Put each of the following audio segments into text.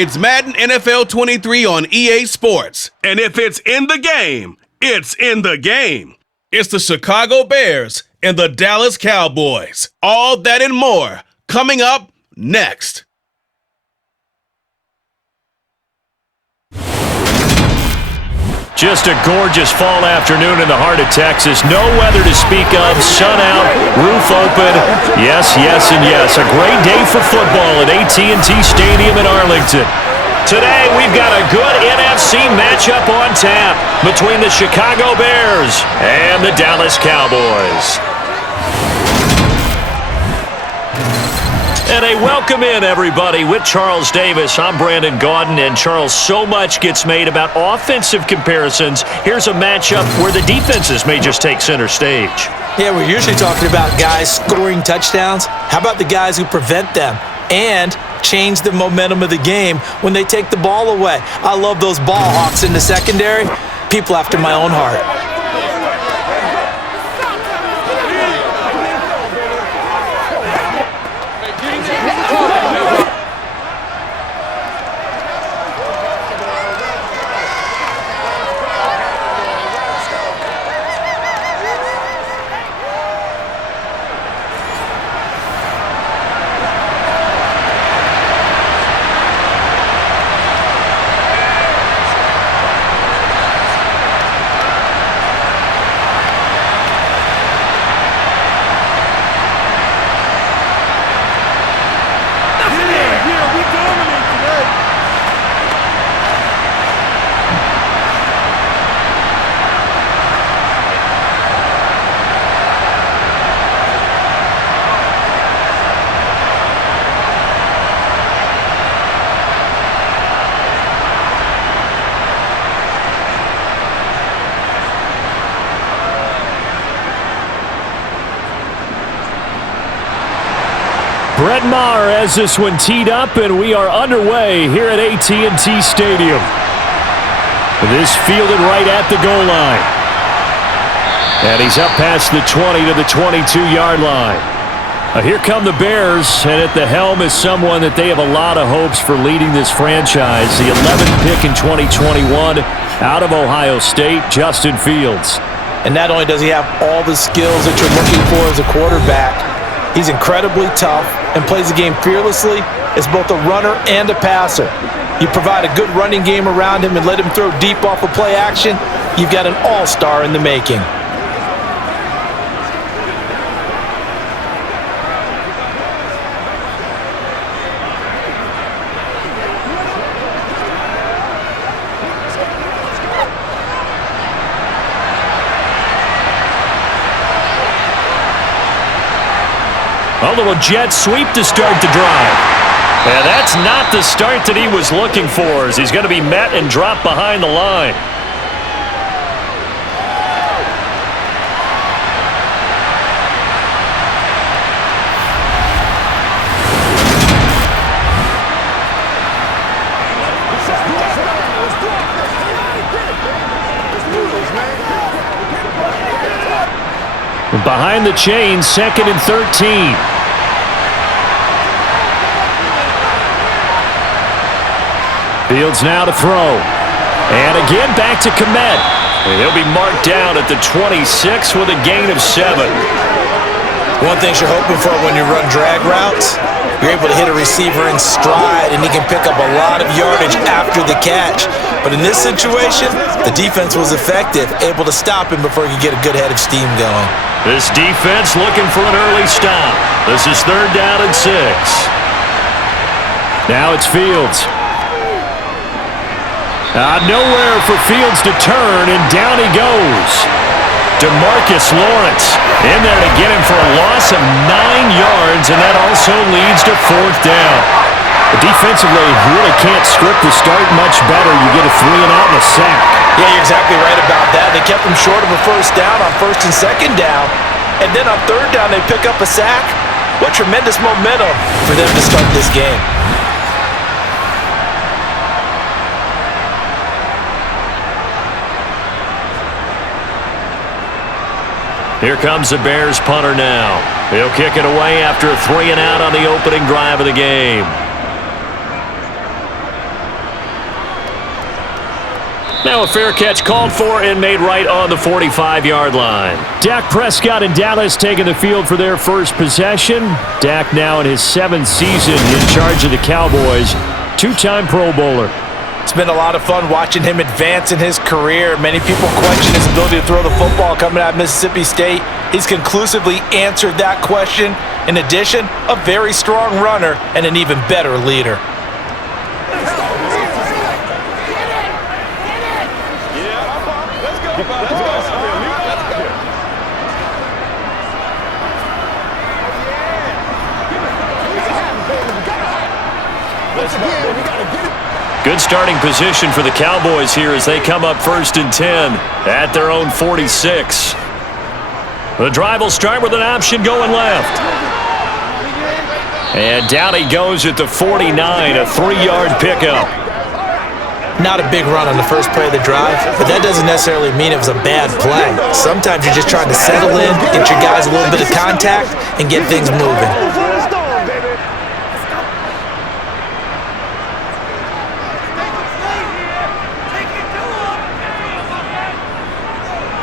It's Madden NFL 23 on EA Sports. And if it's in the game, it's in the game. It's the Chicago Bears and the Dallas Cowboys. All that and more coming up next. Just a gorgeous fall afternoon in the heart of Texas. No weather to speak of. Sun out, roof open. Yes, yes, and yes. A great day for football at AT&T Stadium in Arlington. Today, we've got a good NFC matchup on tap between the Chicago Bears and the Dallas Cowboys. And a welcome in, everybody, with Charles Davis. I'm Brandon Gaudin, and Charles, so much gets made about offensive comparisons. Here's a matchup where the defenses may just take center stage. Yeah, we're usually talking about guys scoring touchdowns. How about the guys who prevent them and change the momentum of the game when they take the ball away? I love those ball hawks in the secondary. People after my own heart. Brett Maher has this one teed up, and we are underway here at AT&T Stadium. This fielded right at the goal line. And he's up past the 20 to the 22-yard line. Here come the Bears, and at the helm is someone that they have a lot of hopes for leading this franchise. The 11th pick in 2021 out of Ohio State, Justin Fields. And not only does he have all the skills that you're looking for as a quarterback, he's incredibly tough and plays the game fearlessly as both a runner and a passer. You provide a good running game around him and let him throw deep off of play action, you've got an all-star in the making. A little jet sweep to start the drive. And that's not the start that he was looking for, as he's going to be met and dropped behind the line. Behind the chains, 2nd and 13. Fields now to throw. And again back to Komet. He'll be marked down at the 26 with a gain of 7. One thing you're hoping for when you run drag routes, you're able to hit a receiver in stride and he can pick up a lot of yardage after the catch. But in this situation, the defense was effective, able to stop him before he could get a good head of steam going. This defense looking for an early stop. This is 3rd down and 6. Now it's Fields. Nowhere for Fields to turn, and down he goes. DeMarcus Lawrence in there to get him for a loss of 9 yards, and that also leads to 4th down. Defensively, you really can't script the start much better. You get a 3-and-out and a sack. Yeah, you're exactly right about that. They kept him short of a 1st down on 1st and 2nd down, and then on 3rd down they pick up a sack. What tremendous momentum for them to start this game. Here comes the Bears punter now. He'll kick it away after a 3-and-out on the opening drive of the game. now a fair catch called for and made right on the 45-yard line. Dak Prescott and Dallas taking the field for their first possession. Dak now in his 7th season in charge of the Cowboys. Two-time Pro Bowler. It's been a lot of fun watching him advance in his career. Many people question his ability to throw the football coming out of Mississippi State. He's conclusively answered that question. In addition, a very strong runner and an even better leader. Good starting position for the Cowboys here as they come up 1st and 10 at their own 46. The drive will start with an option going left. And down he goes at the 49, a 3-yard pickup. Not a big run on the first play of the drive, but that doesn't necessarily mean it was a bad play. Sometimes you're just trying to settle in, get your guys a little bit of contact, and get things moving.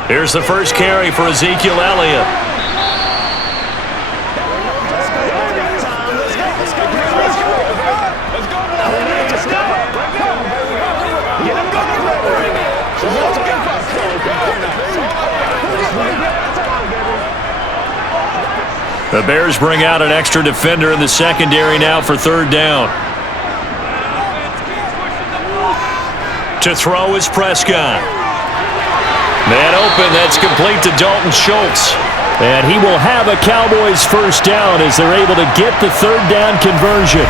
Here's the first carry for Ezekiel Elliott. The Bears bring out an extra defender in the secondary now for 3rd down. To throw is Prescott. Man open, that's complete to Dalton Schultz. And he will have a Cowboys first down as they're able to get the 3rd down conversion.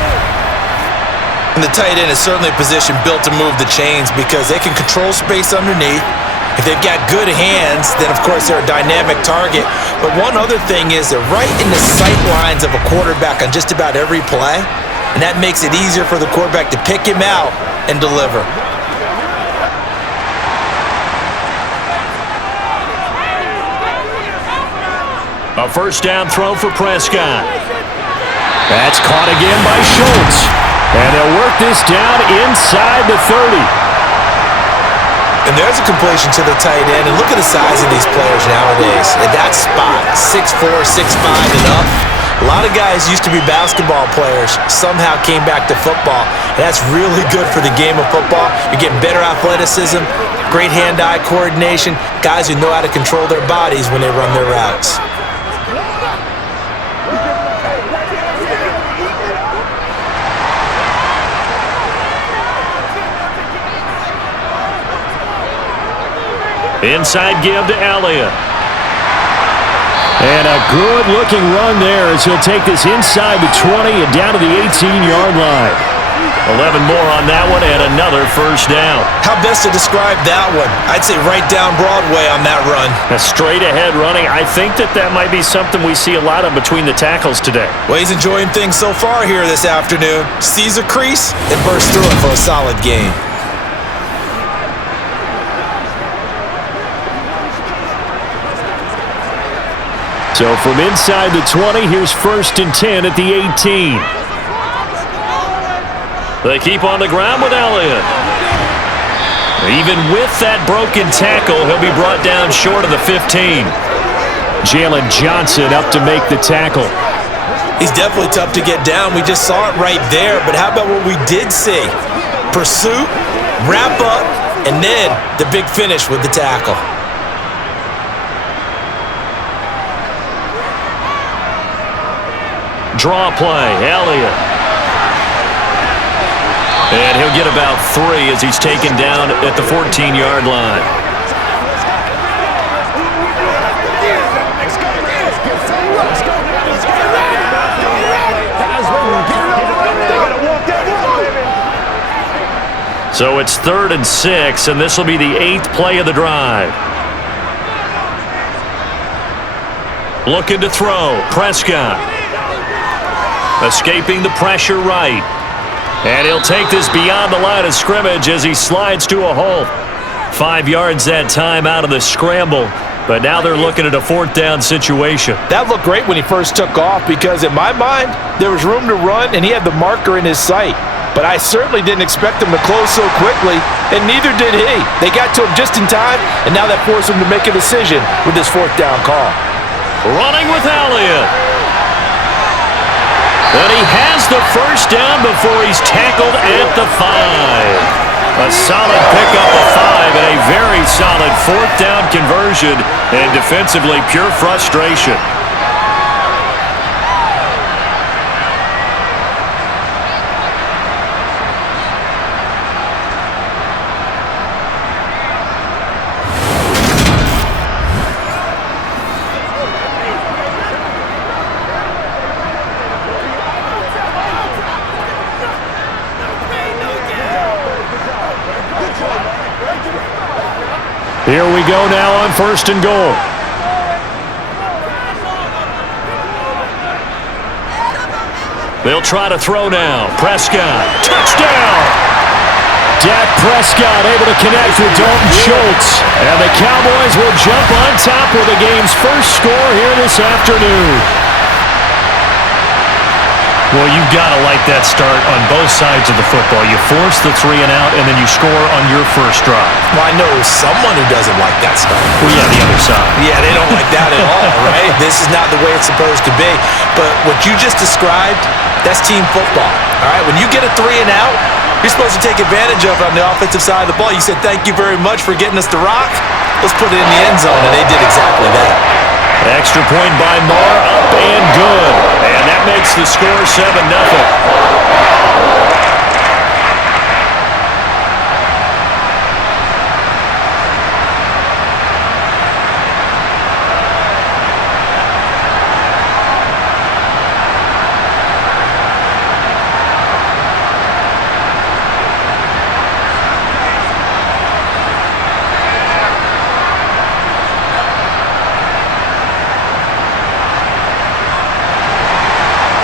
And the tight end is certainly a position built to move the chains because they can control space underneath. If they've got good hands, then of course they're a dynamic target. But one other thing is they're right in the sight lines of a quarterback on just about every play. And that makes it easier for the quarterback to pick him out and deliver. A first down throw for Prescott. That's caught again by Schultz. And they'll work this down inside the 30. And there's a completion to the tight end. And look at the size of these players nowadays. At that spot, 6'4", 6'5", and up. A lot of guys used to be basketball players, somehow came back to football. And that's really good for the game of football. You're getting better athleticism, great hand-eye coordination, guys who know how to control their bodies when they run their routes. Inside give to Elliott. And a good-looking run there as he'll take this inside the 20 and down to the 18-yard line. 11 more on that one and another first down. How best to describe that one? I'd say right down Broadway on that run. A straight-ahead running. I think that might be something we see a lot of between the tackles today. Well, he's enjoying things so far here this afternoon. Sees a crease and bursts through it for a solid gain. So from inside the 20, here's 1st and 10 at the 18. They keep on the ground with Elliott. Even with that broken tackle, he'll be brought down short of the 15. Jalen Johnson up to make the tackle. He's definitely tough to get down. We just saw it right there. But how about what we did see? Pursuit, wrap up, and then the big finish with the tackle. Draw play, Elliott. And he'll get about 3 as he's taken down at the 14-yard line. So it's 3rd and 6, and this will be the 8th play of the drive. Looking to throw, Prescott. Escaping the pressure right. And he'll take this beyond the line of scrimmage as he slides to a hole. 5 yards that time out of the scramble. But now they're looking at a 4th down situation. That looked great when he first took off because in my mind, there was room to run and he had the marker in his sight. but I certainly didn't expect them to close so quickly, and neither did he. They got to him just in time, and now that forced him to make a decision with this fourth down call. Running with Elliott. And he has the first down before he's tackled at the 5. A solid pickup of 5 and a very solid fourth down conversion, and defensively pure frustration. Here we go now on 1st and goal. They'll try to throw now. Prescott, touchdown! Dak Prescott able to connect with Dalton Schultz. And the Cowboys will jump on top with the game's first score here this afternoon. Well, you've got to like that start on both sides of the football. You force the 3 and out, and then you score on your first drive. Well, I know someone who doesn't like that start. Well, yeah, the other side. Yeah, they don't like that at all, right? This is not the way it's supposed to be. But what you just described, that's team football, all right? When you get a 3 and out, you're supposed to take advantage of it on the offensive side of the ball. You said, thank you very much for getting us the rock. Let's put it in the end zone, and they did exactly that. Extra point by Moore, up and good. And that makes the score 7-0.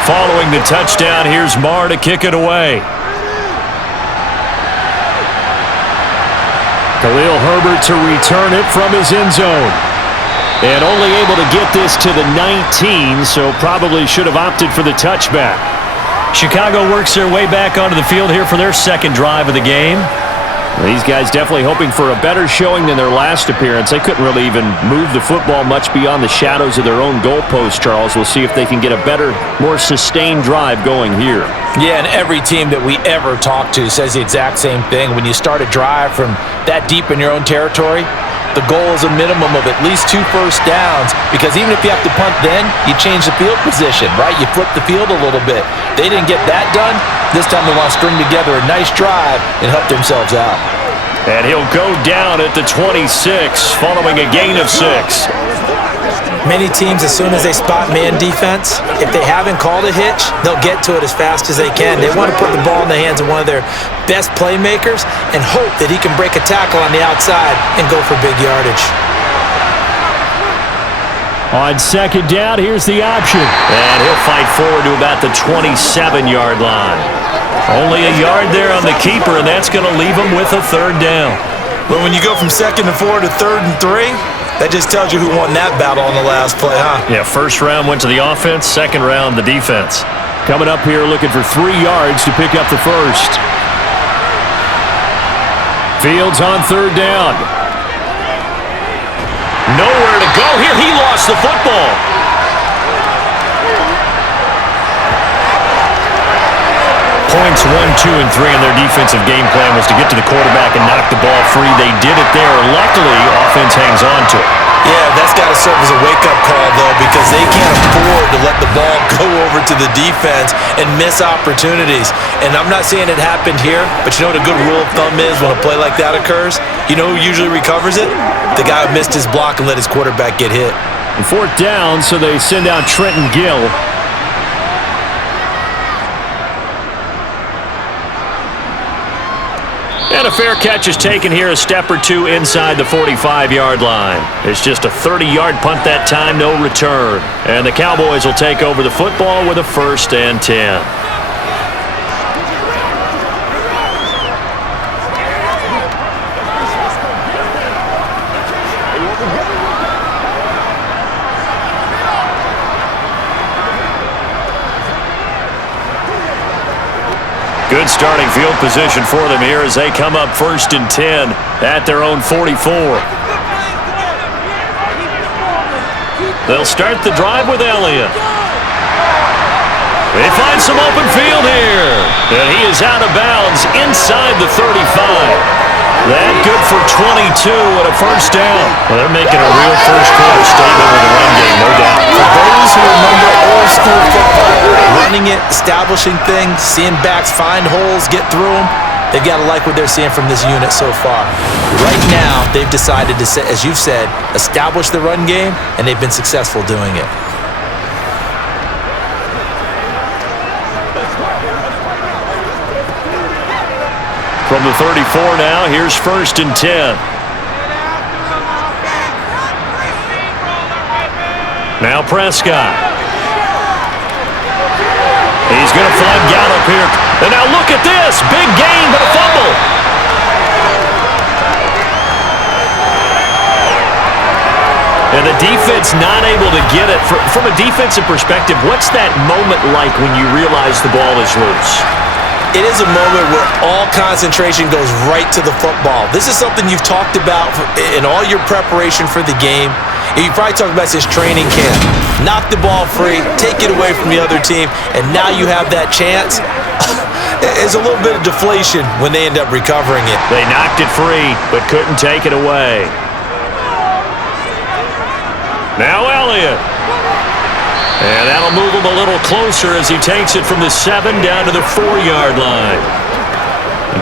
Following the touchdown, here's Marr to kick it away. Khalil Herbert to return it from his end zone. And only able to get this to the 19, so probably should have opted for the touchback. Chicago works their way back onto the field here for their second drive of the game. These guys definitely hoping for a better showing than their last appearance. They couldn't really even move the football much beyond the shadows of their own goalpost, Charles. We'll see if they can get a better, more sustained drive going here. Yeah, and every team that we ever talk to says the exact same thing. When you start a drive from that deep in your own territory, the goal is a minimum of at least 2 first downs, because even if you have to punt then, you change the field position, right? You flip the field a little bit. They didn't get that done. This time they want to string together a nice drive and help themselves out. And he'll go down at the 26, following a gain of 6. Many teams, as soon as they spot man defense, if they haven't called a hitch, they'll get to it as fast as they can. They want to put the ball in the hands of one of their best playmakers and hope that he can break a tackle on the outside and go for big yardage. On second down, here's the option. And he'll fight forward to about the 27-yard line. Only a yard there on the keeper, and that's going to leave him with a third down. But when you go from 2nd and 4 to 3rd and 3, that just tells you who won that battle on the last play, huh? Yeah, first round went to the offense, second round the defense. Coming up here looking for 3 yards to pick up the first. Fields on third down. Nowhere to go here. He lost the football. Points 1, 2, and 3 in their defensive game plan was to get to the quarterback and knock the ball free. They did it there. Luckily, offense hangs on to it. Yeah, that's got to serve as a wake-up call, though, because they can't afford to let the ball go over to the defense and miss opportunities. And I'm not saying it happened here, but you know what a good rule of thumb is when a play like that occurs? You know who usually recovers it? The guy who missed his block and let his quarterback get hit. And fourth down, so they send out Trenton Gill. And a fair catch is taken here, a step or two inside the 45-yard line. It's just a 30-yard punt that time, no return. And the Cowboys will take over the football with a 1st and 10. Good starting field position for them here as they come up 1st and 10 at their own 44. They'll start the drive with Elliott. They find some open field here. And he is out of bounds inside the 35. That good for 22 and a first down. Well, they're making a real first-quarter statement with the run game, no doubt. For those who remember old-school football, running it, establishing things, seeing backs find holes, get through them, they've got to like what they're seeing from this unit so far. Right now, they've decided to, as you've said, establish the run game, and they've been successful doing it. From the 34 now, here's 1st and 10. Now Prescott. He's going to find Gallup here. And now look at this. Big gain, but a fumble. And the defense not able to get it. From a defensive perspective, what's that moment like when you realize the ball is loose? It is a moment where all concentration goes right to the football. This is something you've talked about in all your preparation for the game. You probably talked about this training camp. Knock the ball free, take it away from the other team, and now you have that chance. There's a little bit of deflation when they end up recovering it. They knocked it free, but couldn't take it away. Now Elliott. And that'll move him a little closer as he takes it from the 7 down to the 4-yard line.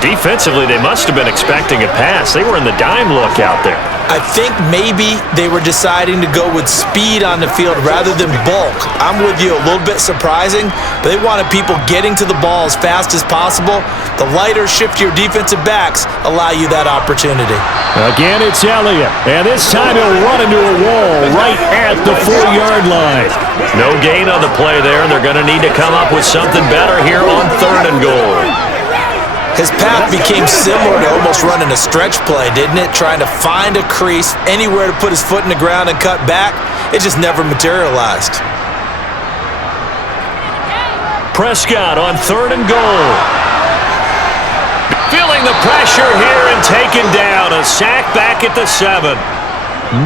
Defensively, they must have been expecting a pass. They were in the dime look out there. I think maybe they were deciding to go with speed on the field rather than bulk. I'm with you, a little bit surprising, but they wanted people getting to the ball as fast as possible. The lighter, shiftier defensive backs allow you that opportunity. Again, it's Elliott, and this time he'll run into a wall right at the 4-yard line. No gain on the play there, and they're going to need to come up with something better here on 3rd and goal. His path became similar to almost running a stretch play, didn't it? Trying to find a crease, anywhere to put his foot in the ground and cut back. It just never materialized. Prescott on 3rd and goal. Feeling the pressure here and taken down. A sack back at the 7.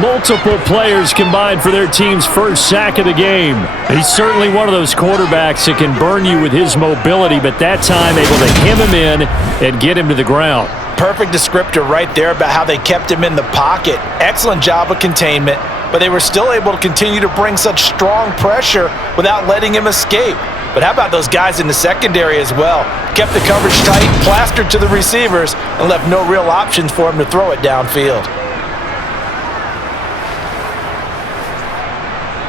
Multiple players combined for their team's first sack of the game. He's certainly one of those quarterbacks that can burn you with his mobility, but that time able to hem him in and get him to the ground. Perfect descriptor right there about how they kept him in the pocket. Excellent job of containment, but they were still able to continue to bring such strong pressure without letting him escape. But how about those guys in the secondary as well? Kept the coverage tight, plastered to the receivers, and left no real options for him to throw it downfield.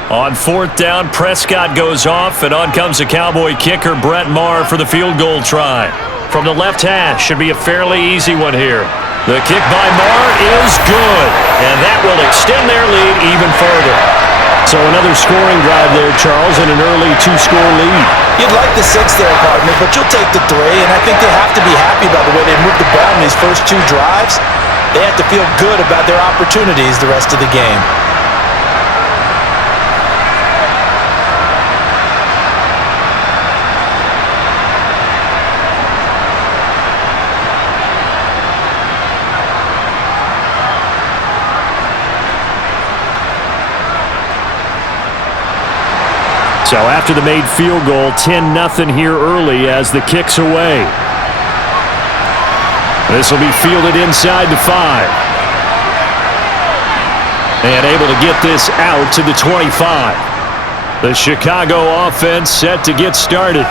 On 4th down, Prescott goes off, and on comes the Cowboy kicker, Brett Maher, for the field goal try. From the left hash, should be a fairly easy one here. The kick by Maher is good, and that will extend their lead even further. So another scoring drive there, Charles, and an early 2-score lead. You'd like the 6 there, partner, but you'll take the 3, and I think they have to be happy about the way they moved the ball in these first 2 drives. They have to feel good about their opportunities the rest of the game. So after the made field goal, 10-0 here early as the kick's away. This will be fielded inside the 5. And able to get this out to the 25. The Chicago offense set to get started.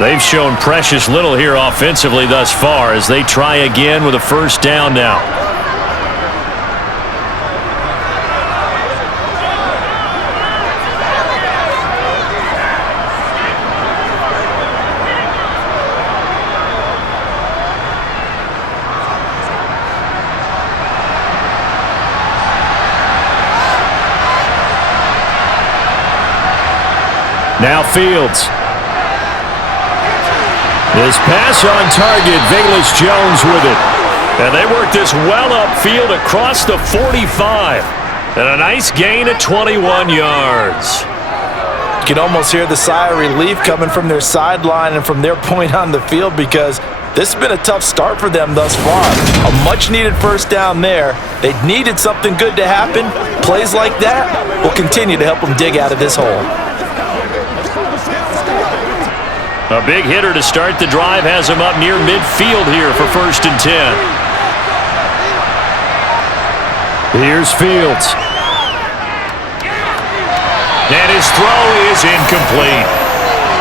They've shown precious little here offensively thus far as they try again with a first down now. Now Fields. This pass on target, Velus-Jones with it. And they work this well upfield across the 45. And a nice gain at 21 yards. You can almost hear the sigh of relief coming from their sideline and from their point on the field, because this has been a tough start for them thus far. A much-needed first down there. They needed something good to happen. Plays like that will continue to help them dig out of this hole. A big hitter to start the drive has him up near midfield here for 1st and 10. Here's Fields. And his throw is incomplete.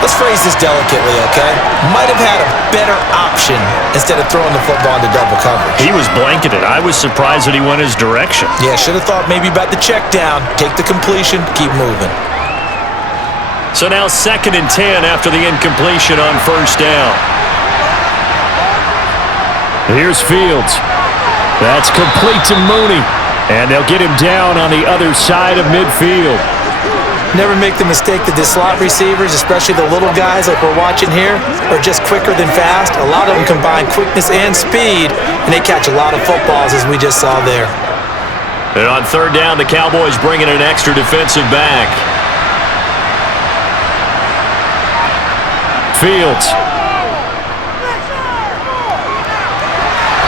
Let's phrase this delicately, okay? Might have had a better option instead of throwing the football into double coverage. He was blanketed. I was surprised that he went his direction. Yeah, should have thought maybe about the check down, take the completion, keep moving. So now 2nd and 10 after the incompletion on 1st down. Here's Fields. That's complete to Mooney. And they'll get him down on the other side of midfield. Never make the mistake that the slot receivers, especially the little guys like we're watching here, are just quicker than fast. A lot of them combine quickness and speed, and they catch a lot of footballs, as we just saw there. And on 3rd down, the Cowboys bring in an extra defensive back. Fields.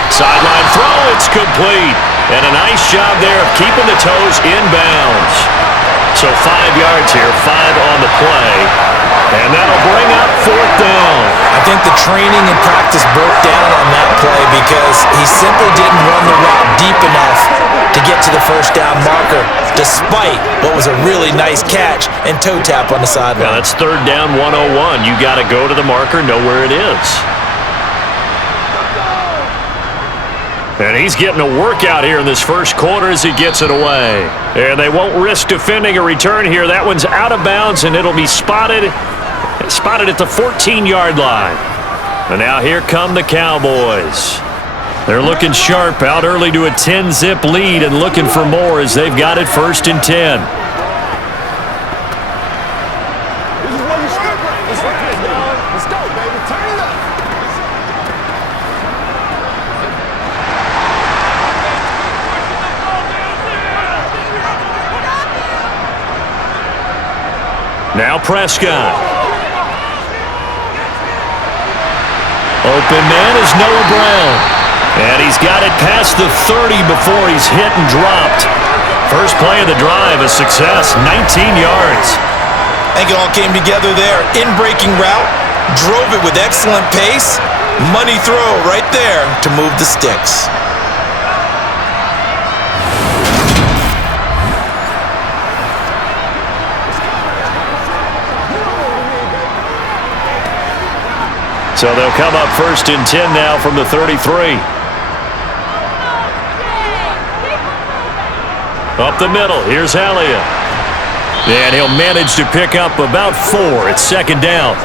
Sideline throw, it's complete. And a nice job there of keeping the toes in bounds. So 5 yards here, 5 on the play. And that'll bring up 4th down. I think the training and practice broke down on that play because he simply didn't run the route deep enough to get to the 1st down marker, despite what was a really nice catch and toe tap on the sideline. Now that's 3rd down 101. You got to go to the marker, know where it is. And he's getting a workout here in this 1st quarter as he gets it away. And they won't risk defending a return here. That one's out of bounds, and it'll be spotted at the 14-yard line. And now here come the Cowboys. They're looking sharp, out early to a 10-zip lead and looking for more as they've got it 1st and 10. Now Prescott. Open man is Noah Brown. And he's got it past the 30 before he's hit and dropped. First play of the drive, a success, 19 yards. I think it all came together there. In-breaking route, drove it with excellent pace. Money throw right there to move the sticks. So they'll come up 1st and 10 now from the 33. Up the middle, here's Elliott. And he'll manage to pick up about 4. It's 2nd down.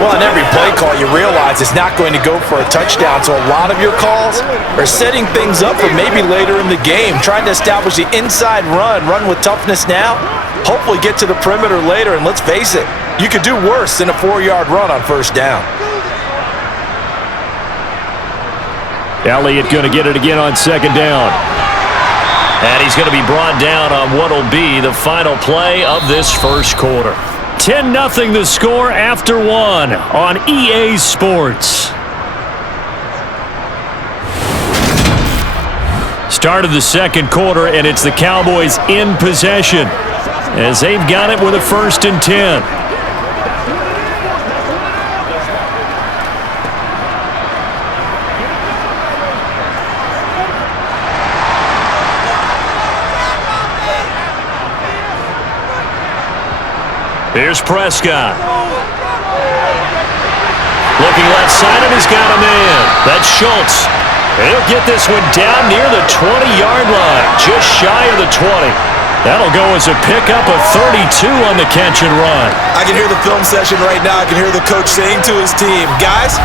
Well, in every play call, you realize it's not going to go for a touchdown, so a lot of your calls are setting things up for maybe later in the game, trying to establish the inside run with toughness now, hopefully get to the perimeter later, and let's face it, you could do worse than a 4-yard run on 1st down. Elliott going to get it again on 2nd down. And he's going to be brought down on what will be the final play of this 1st quarter. 10-0 the score after 1 on EA Sports. Start of the 2nd quarter, and it's the Cowboys in possession as they've got it with a 1st and 10. Here's Prescott. Looking left side, and he's got a man. That's Schultz. And he'll get this one down near the 20-yard line, just shy of the 20. That'll go as a pickup of 32 on the catch and run. I can hear the film session right now. I can hear the coach saying to his team, guys,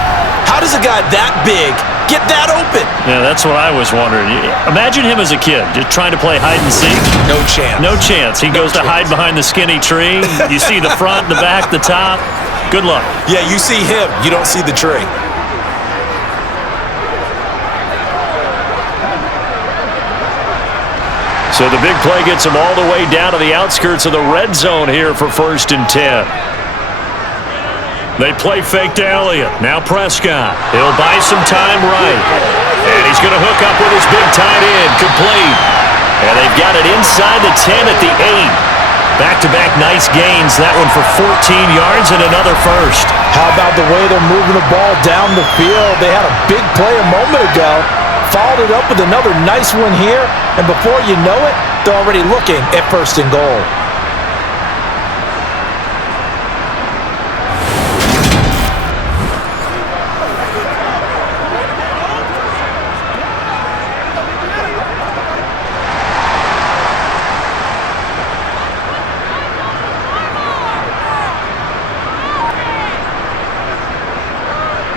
how does a guy that big get that open? Yeah, that's what I was wondering. Imagine him as a kid, just trying to play hide and seek. No chance. No chance. He goes to hide behind the skinny tree. You see the front, the back, the top. Good luck. Yeah, you see him. You don't see the tree. So the big play gets them all the way down to the outskirts of the red zone here for 1st and 10. They play fake to Elliott. Now Prescott. He'll buy some time right. And he's going to hook up with his big tight end. Complete. And they've got it inside the 10 at the 8. Back-to-back nice gains. That one for 14 yards and another first. How about the way they're moving the ball down the field? They had a big play a moment ago. Followed it up with another nice one here. And before you know it, they're already looking at 1st and goal.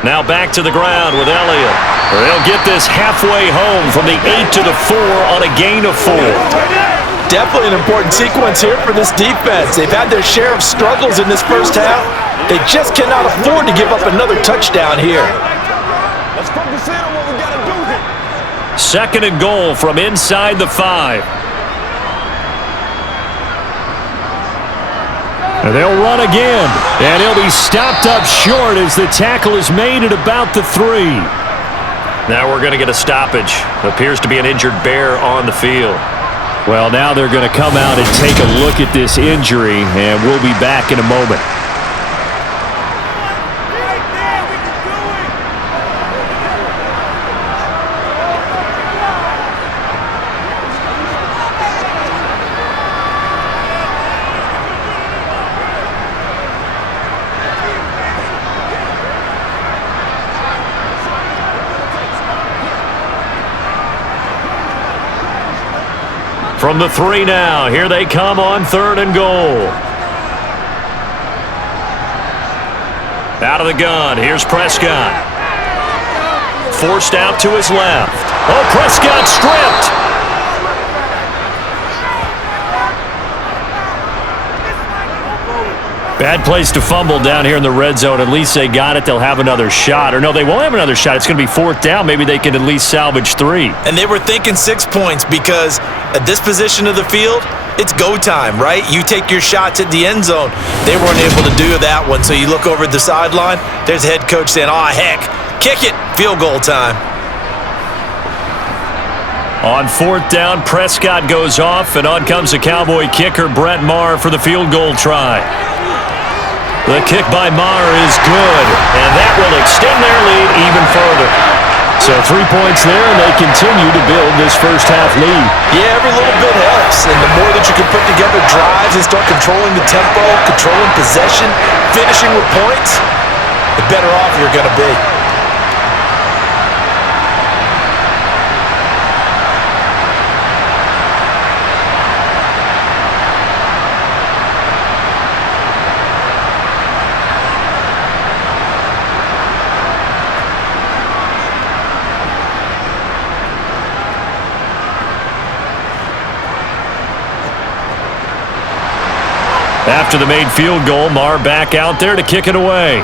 Now back to the ground with Elliott. They'll get this halfway home from the 8 to the 4 on a gain of 4. Definitely an important sequence here for this defense. They've had their share of struggles in this first half. They just cannot afford to give up another touchdown here. Let's focus in on what we got to do here. 2nd and goal from inside the 5. And they'll run again. And he'll be stopped up short as the tackle is made at about the 3. Now we're going to get a stoppage. Appears to be an injured Bear on the field. Well, now they're going to come out and take a look at this injury, and we'll be back in a moment. From the 3 now, here they come on 3rd and goal. Out of the gun, here's Prescott. Forced out to his left. Oh, Prescott stripped. Bad place to fumble down here in the red zone. At least they got it. They'll have another shot. Or no, they won't have another shot. It's going to be 4th down. Maybe they can at least salvage 3. And they were thinking 6 points because at this position of the field, it's go time, right? You take your shots at the end zone. They weren't able to do that one. So you look over at the sideline, there's the head coach saying, oh, heck, kick it, field goal time. On 4th down, Prescott goes off, and on comes the Cowboy kicker, Brett Maher, for the field goal try. The kick by Maher is good, and that will extend their lead even further. So 3 points there, and they continue to build this first half lead. Yeah, every little bit helps, and the more that you can put together drives and start controlling the tempo, controlling possession, finishing with points, the better off you're going to be. After the made field goal, Maher back out there to kick it away.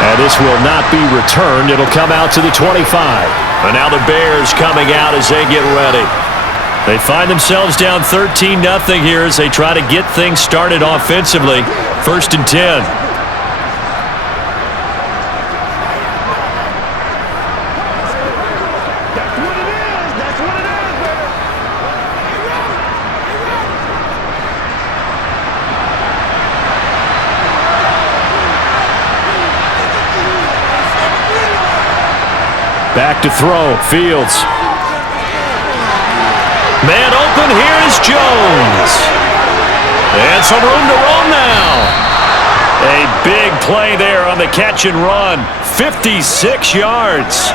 And this will not be returned. It'll come out to the 25. And now the Bears coming out as they get ready. They find themselves down 13-0 here as they try to get things started offensively. 1st and 10. Back to throw, Fields. Man open, here is Jones. And some room to roam now. A big play there on the catch and run. 56 yards.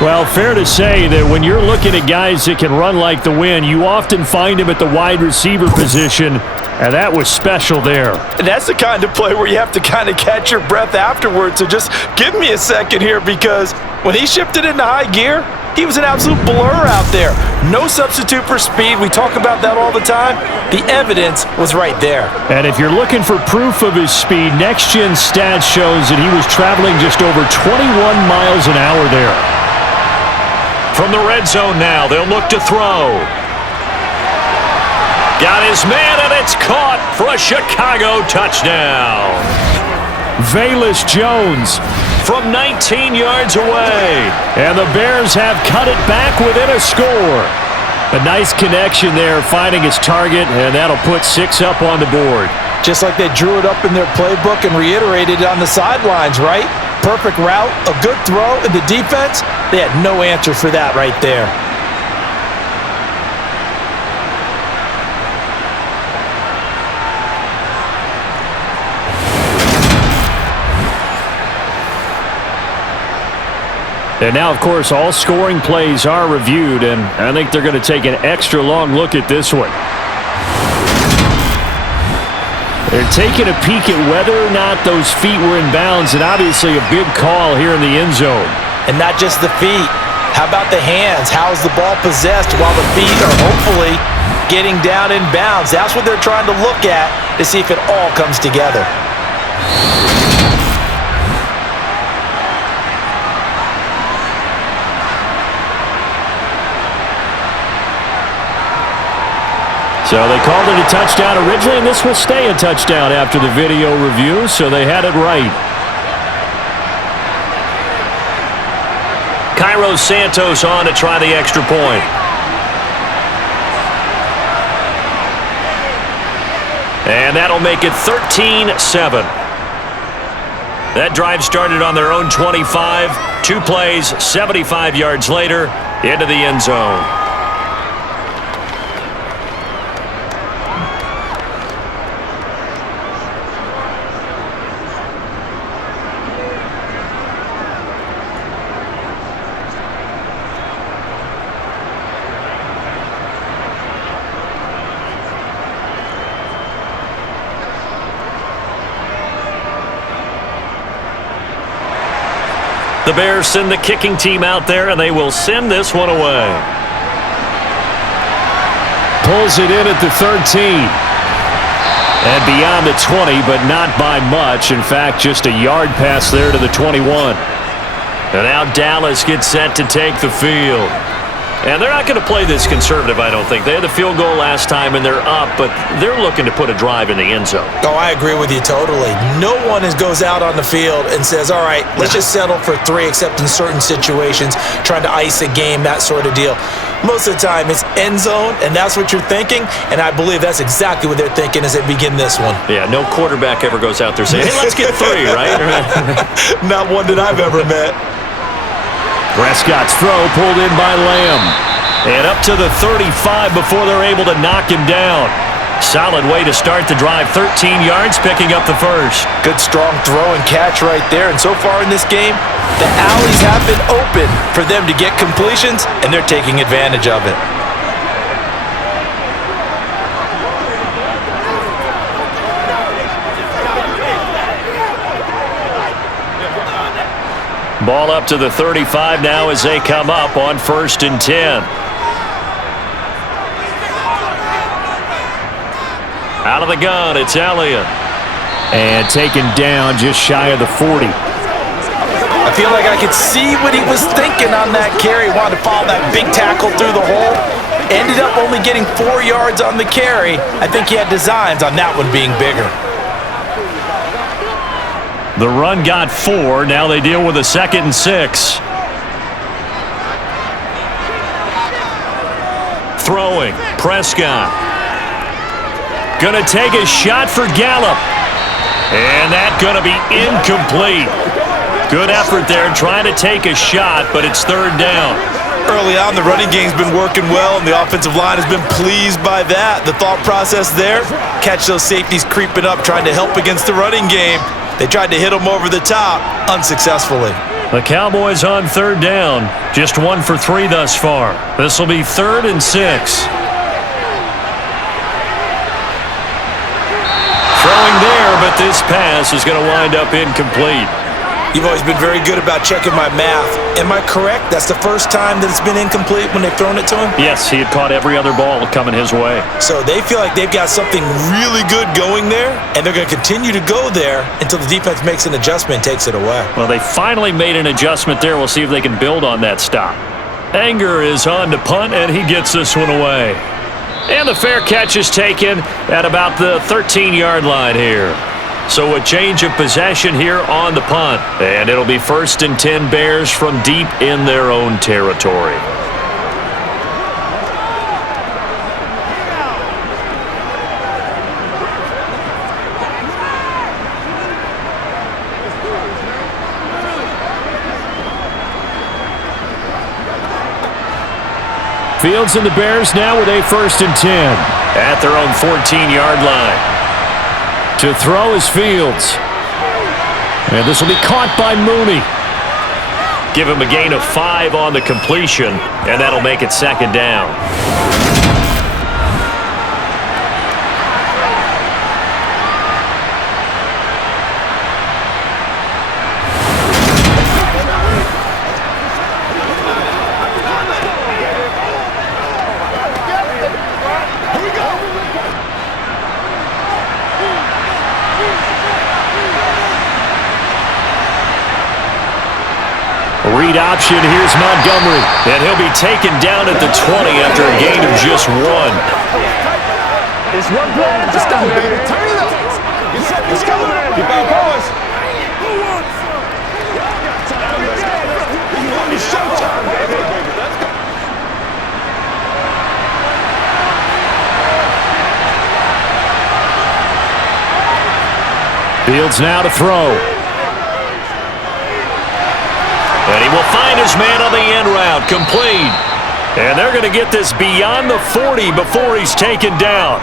Well, fair to say that when you're looking at guys that can run like the wind, you often find them at the wide receiver position, and that was special there. And that's the kind of play where you have to kind of catch your breath afterwards. So just give me a second here, because when he shifted into high gear, he was an absolute blur out there. No substitute for speed. We talk about that all the time. The evidence was right there. And if you're looking for proof of his speed, Next Gen Stats shows that he was traveling just over 21 miles an hour there. From the red zone now, they'll look to throw. Got his man, and it's caught for a Chicago touchdown. Velus Jones from 19 yards away. And the Bears have cut it back within a score. A nice connection there, finding his target, and that'll put 6 up on the board. Just like they drew it up in their playbook and reiterated it on the sidelines, right? Perfect route, a good throw, and the defense, they had no answer for that right there. And now, of course, all scoring plays are reviewed, and I think they're going to take an extra long look at this one. They're taking a peek at whether or not those feet were in bounds, and obviously a big call here in the end zone. And not just the feet. How about the hands? How's the ball possessed while the feet are hopefully getting down in bounds? That's what they're trying to look at to see if it all comes together. So they called it a touchdown originally, and this will stay a touchdown after the video review, so they had it right. Cairo Santos on to try the extra point. And that'll make it 13-7. That drive started on their own 25. 2 plays, 75 yards later, into the end zone. The Bears send the kicking team out there, and they will send this one away. Pulls it in at the 13. And beyond the 20, but not by much. In fact, just a yard pass there to the 21. And now Dallas gets set to take the field. And they're not going to play this conservative, I don't think. They had the field goal last time, and they're up, but they're looking to put a drive in the end zone. Oh, I agree with you totally. No one goes out on the field and says, all right, let's just settle for 3, except in certain situations, trying to ice a game, that sort of deal. Most of the time, it's end zone, and that's what you're thinking, and I believe that's exactly what they're thinking as they begin this one. Yeah, no quarterback ever goes out there saying, hey, let's get 3, right? Not one that I've ever met. Prescott's throw pulled in by Lamb. And up to the 35 before they're able to knock him down. Solid way to start the drive. 13 yards, picking up the first. Good strong throw and catch right there. And so far in this game, the alleys have been open for them to get completions, and they're taking advantage of it. Ball up to the 35 now as they come up on 1st and 10. Out of the gun, it's Elliott. And taken down just shy of the 40. I feel like I could see what he was thinking on that carry. Wanted to follow that big tackle through the hole. Ended up only getting 4 yards on the carry. I think he had designs on that one being bigger. The run got 4. Now they deal with a 2nd and 6. Throwing. Prescott. Gonna take a shot for Gallup. And that's gonna be incomplete. Good effort there trying to take a shot, but it's 3rd down. Early on, the running game's been working well, and the offensive line has been pleased by that. The thought process there, catch those safeties creeping up, trying to help against the running game. They tried to hit him over the top, unsuccessfully. The Cowboys on 3rd down, just 1 for 3 thus far. This will be 3rd and 6. Throwing there, but this pass is going to wind up incomplete. You've always been very good about checking my math. Am I correct? That's the first time that it's been incomplete when they've thrown it to him? Yes, he had caught every other ball coming his way. So they feel like they've got something really good going there, and they're going to continue to go there until the defense makes an adjustment and takes it away. Well, they finally made an adjustment there. We'll see if they can build on that stop. Anger is on to punt, and he gets this one away. And the fair catch is taken at about the 13-yard line here. So a change of possession here on the punt. And it'll be 1st and 10 Bears from deep in their own territory. Fields and the Bears now with a 1st and 10 at their own 14-yard line. To throw is Fields. And this will be caught by Mooney. Give him a gain of 5 on the completion, and that'll make it 2nd down. Read option, here's Montgomery. And he'll be taken down at the 20 after a gain of just 1. It's one play. Just go, baby. Turn it up. Let's go. Keep our boys. It's showtime, baby. Let's go. Fields now to throw. And he will find his man on the end route, complete. And they're going to get this beyond the 40 before he's taken down.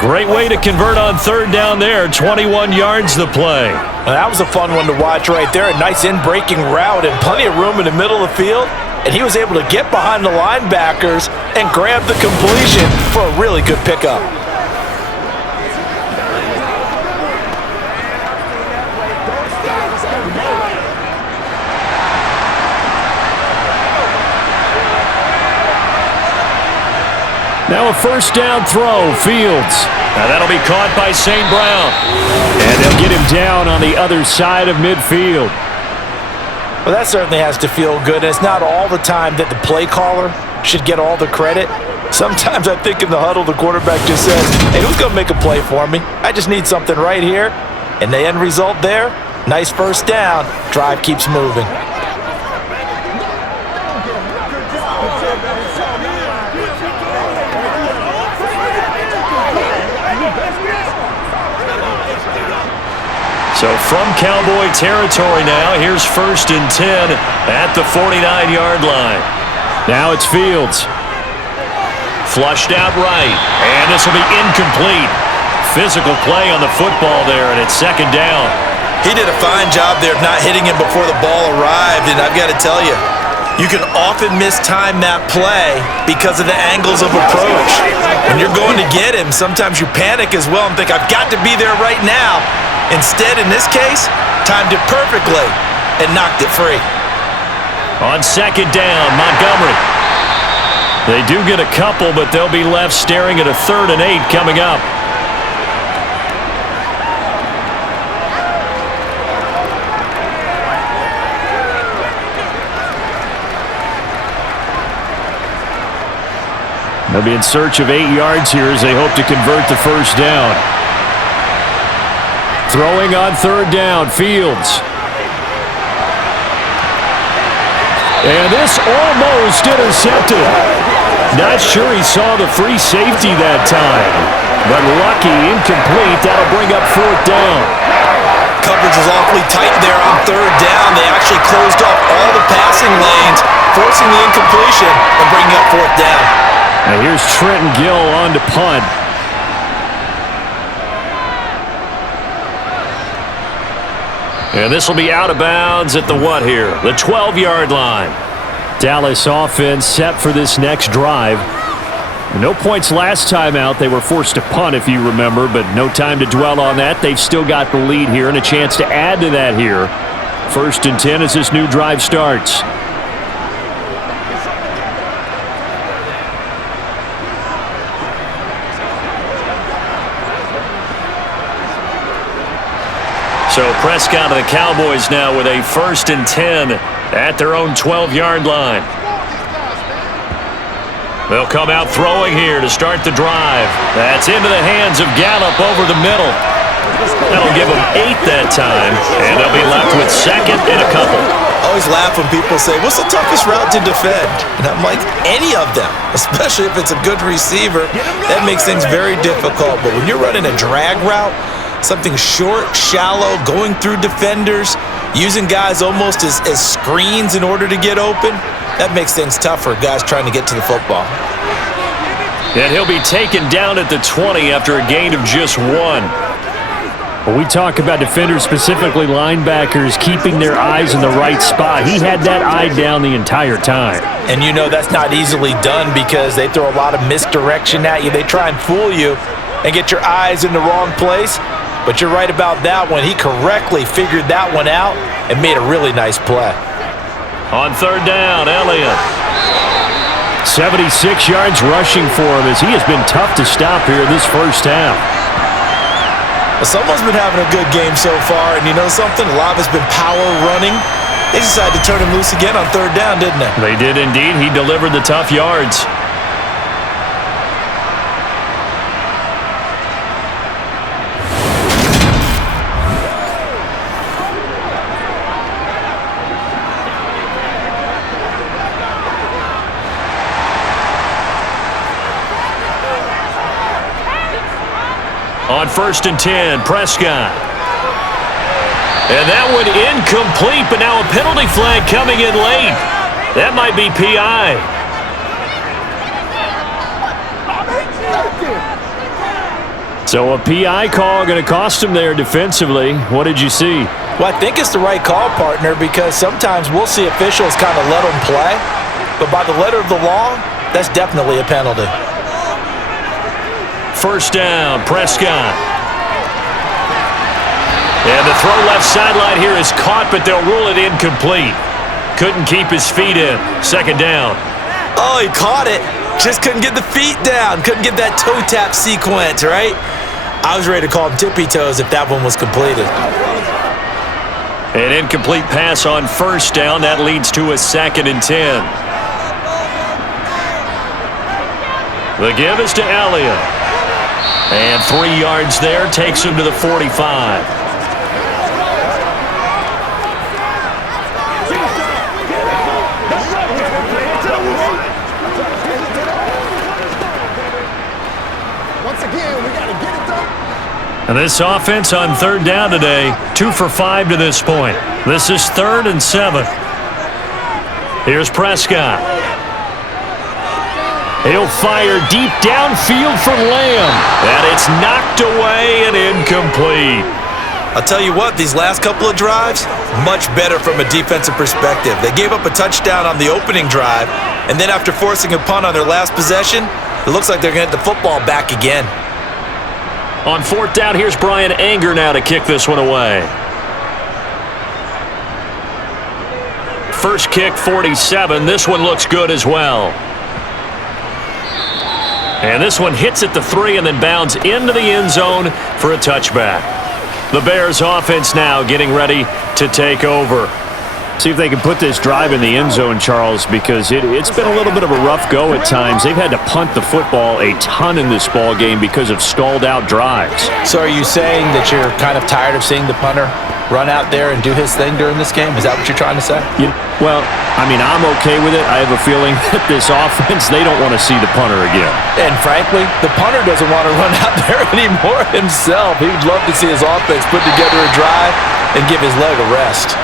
Great way to convert on 3rd down there, 21 yards the play. Well, that was a fun one to watch right there. A nice in-breaking route and plenty of room in the middle of the field. And he was able to get behind the linebackers and grab the completion for a really good pickup. Now a 1st down throw, Fields. Now that'll be caught by St. Brown. And they'll get him down on the other side of midfield. Well, that certainly has to feel good. And it's not all the time that the play caller should get all the credit. Sometimes I think in the huddle, the quarterback just says, hey, who's going to make a play for me? I just need something right here. And the end result there, nice 1st down. Drive keeps moving. So from Cowboy territory now, here's 1st and 10 at the 49-yard line. Now it's Fields. Flushed out right, and this will be incomplete. Physical play on the football there, and it's 2nd down. He did a fine job there of not hitting him before the ball arrived, and I've got to tell you, you can often mistime that play because of the angles of approach. When you're going to get him, sometimes you panic as well and think, I've got to be there right now. Instead, in this case, timed it perfectly and knocked it free. On 2nd down, Montgomery. They do get a couple, but they'll be left staring at a 3rd and 8 coming up. They'll be in search of 8 yards here as they hope to convert the 1st down. Throwing on 3rd down, Fields. And this almost intercepted. Not sure he saw the free safety that time. But lucky, incomplete. That'll bring up 4th down. Coverage was awfully tight there on 3rd down. They actually closed off all the passing lanes, forcing the incompletion and bringing up 4th down. Now here's Trenton Gill on to punt. And this will be out of bounds at the what here? The 12-yard line. Dallas offense set for this next drive. No points last time out. They were forced to punt, if you remember, but no time to dwell on that. They've still got the lead here and a chance to add to that here. 1st and 10 as this new drive starts. So Prescott and the Cowboys now with a 1st and 10 at their own 12-yard line. They'll come out throwing here to start the drive. That's into the hands of Gallup over the middle. That'll give them 8 that time, and they'll be left with second and a couple. I always laugh when people say, what's the toughest route to defend? And I'm like, any of them, especially if it's a good receiver. That makes things very difficult. But when you're running a drag route, something short, shallow, going through defenders, using guys almost as screens in order to get open, that makes things tough for guys trying to get to the football. And he'll be taken down at the 20 after a gain of just 1. When we talk about defenders, specifically linebackers, keeping their eyes in the right spot, he had that eye down the entire time. And you know that's not easily done because they throw a lot of misdirection at you. They try and fool you and get your eyes in the wrong place. But you're right about that one. He correctly figured that one out and made a really nice play. On third down, Elliott. 76 yards rushing for him as he has been tough to stop here this first half. Someone's been having a good game so far, and you know something? A lot of it's been power running. They decided to turn him loose again on third down, didn't they? They did indeed. He delivered the tough yards. On 1st and 10, Prescott. And that one incomplete, but now a penalty flag coming in late. That might be PI. So a PI call going to cost him there defensively. What did you see? Well, I think it's the right call, partner, because sometimes we'll see officials kind of let them play. But by the letter of the law, that's definitely a penalty. First down, Prescott. And the throw left sideline here is caught, but they'll rule it incomplete. Couldn't keep his feet in. Second down. Oh, he caught it. Just couldn't get the feet down. Couldn't get that toe tap sequence, right? I was ready to call him tippy toes if that one was completed. An incomplete pass on first down. That leads to a 2nd and 10. The give is to Elliott. And 3 yards there takes him to the 45. And this offense on third down today, 2 for 5 to this point. This is 3rd and 7. Here's Prescott. He'll fire deep downfield for Lamb. And it's knocked away and incomplete. I'll tell you what, these last couple of drives, much better from a defensive perspective. They gave up a touchdown on the opening drive, and then after forcing a punt on their last possession, it looks like they're going to get the football back again. On 4th down, here's Brian Anger now to kick this one away. First kick, 47. This one looks good as well. And this one hits at the 3 and then bounds into the end zone for a touchback. The Bears offense now getting ready to take over. See if they can put this drive in the end zone, Charles, because it's been a little bit of a rough go at times. They've had to punt the football a ton in this ball game because of stalled out drives. So are you saying that you're kind of tired of seeing the punter run out there and do his thing during this game? Is that what you're trying to say? Well, I mean, I'm okay with it. I have a feeling that this offense, they don't want to see the punter again. And frankly, the punter doesn't want to run out there anymore himself. He would love to see his offense put together a drive and give his leg a rest.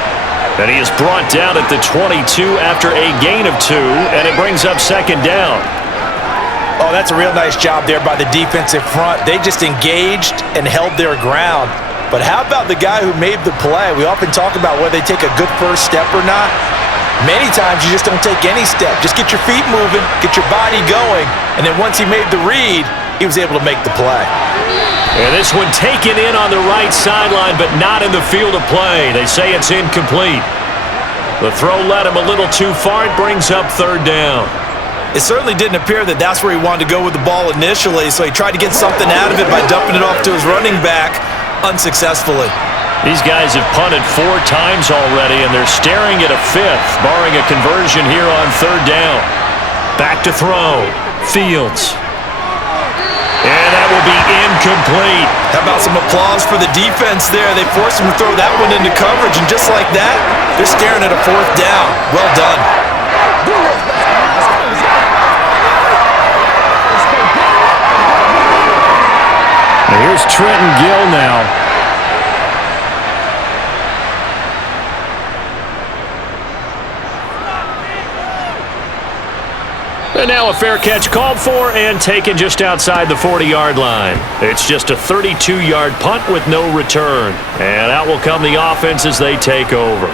And he is brought down at the 22 after a gain of 2, and it brings up 2nd down. Oh, that's a real nice job there by the defensive front. They just engaged and held their ground. But how about the guy who made the play? We often talk about whether they take a good first step or not. Many times you just don't take any step. Just get your feet moving, get your body going, and then once he made the read, he was able to make the play. And this one taken in on the right sideline, but not in the field of play. They say it's incomplete. The throw led him a little too far. It brings up 3rd down. It certainly didn't appear that that's where he wanted to go with the ball initially, so he tried to get something out of it by dumping it off to his running back unsuccessfully. These guys have punted 4 times already, and they're staring at a 5th, barring a conversion here on 3rd down. Back to throw. Fields. And that will be incomplete. How about some applause for the defense there? They forced him to throw that one into coverage, and just like that, they're staring at a 4th down. Well done. And here's Trenton Gill now. And now a fair catch called for and taken just outside the 40-yard line. It's just a 32-yard punt with no return. And out will come the offense as they take over.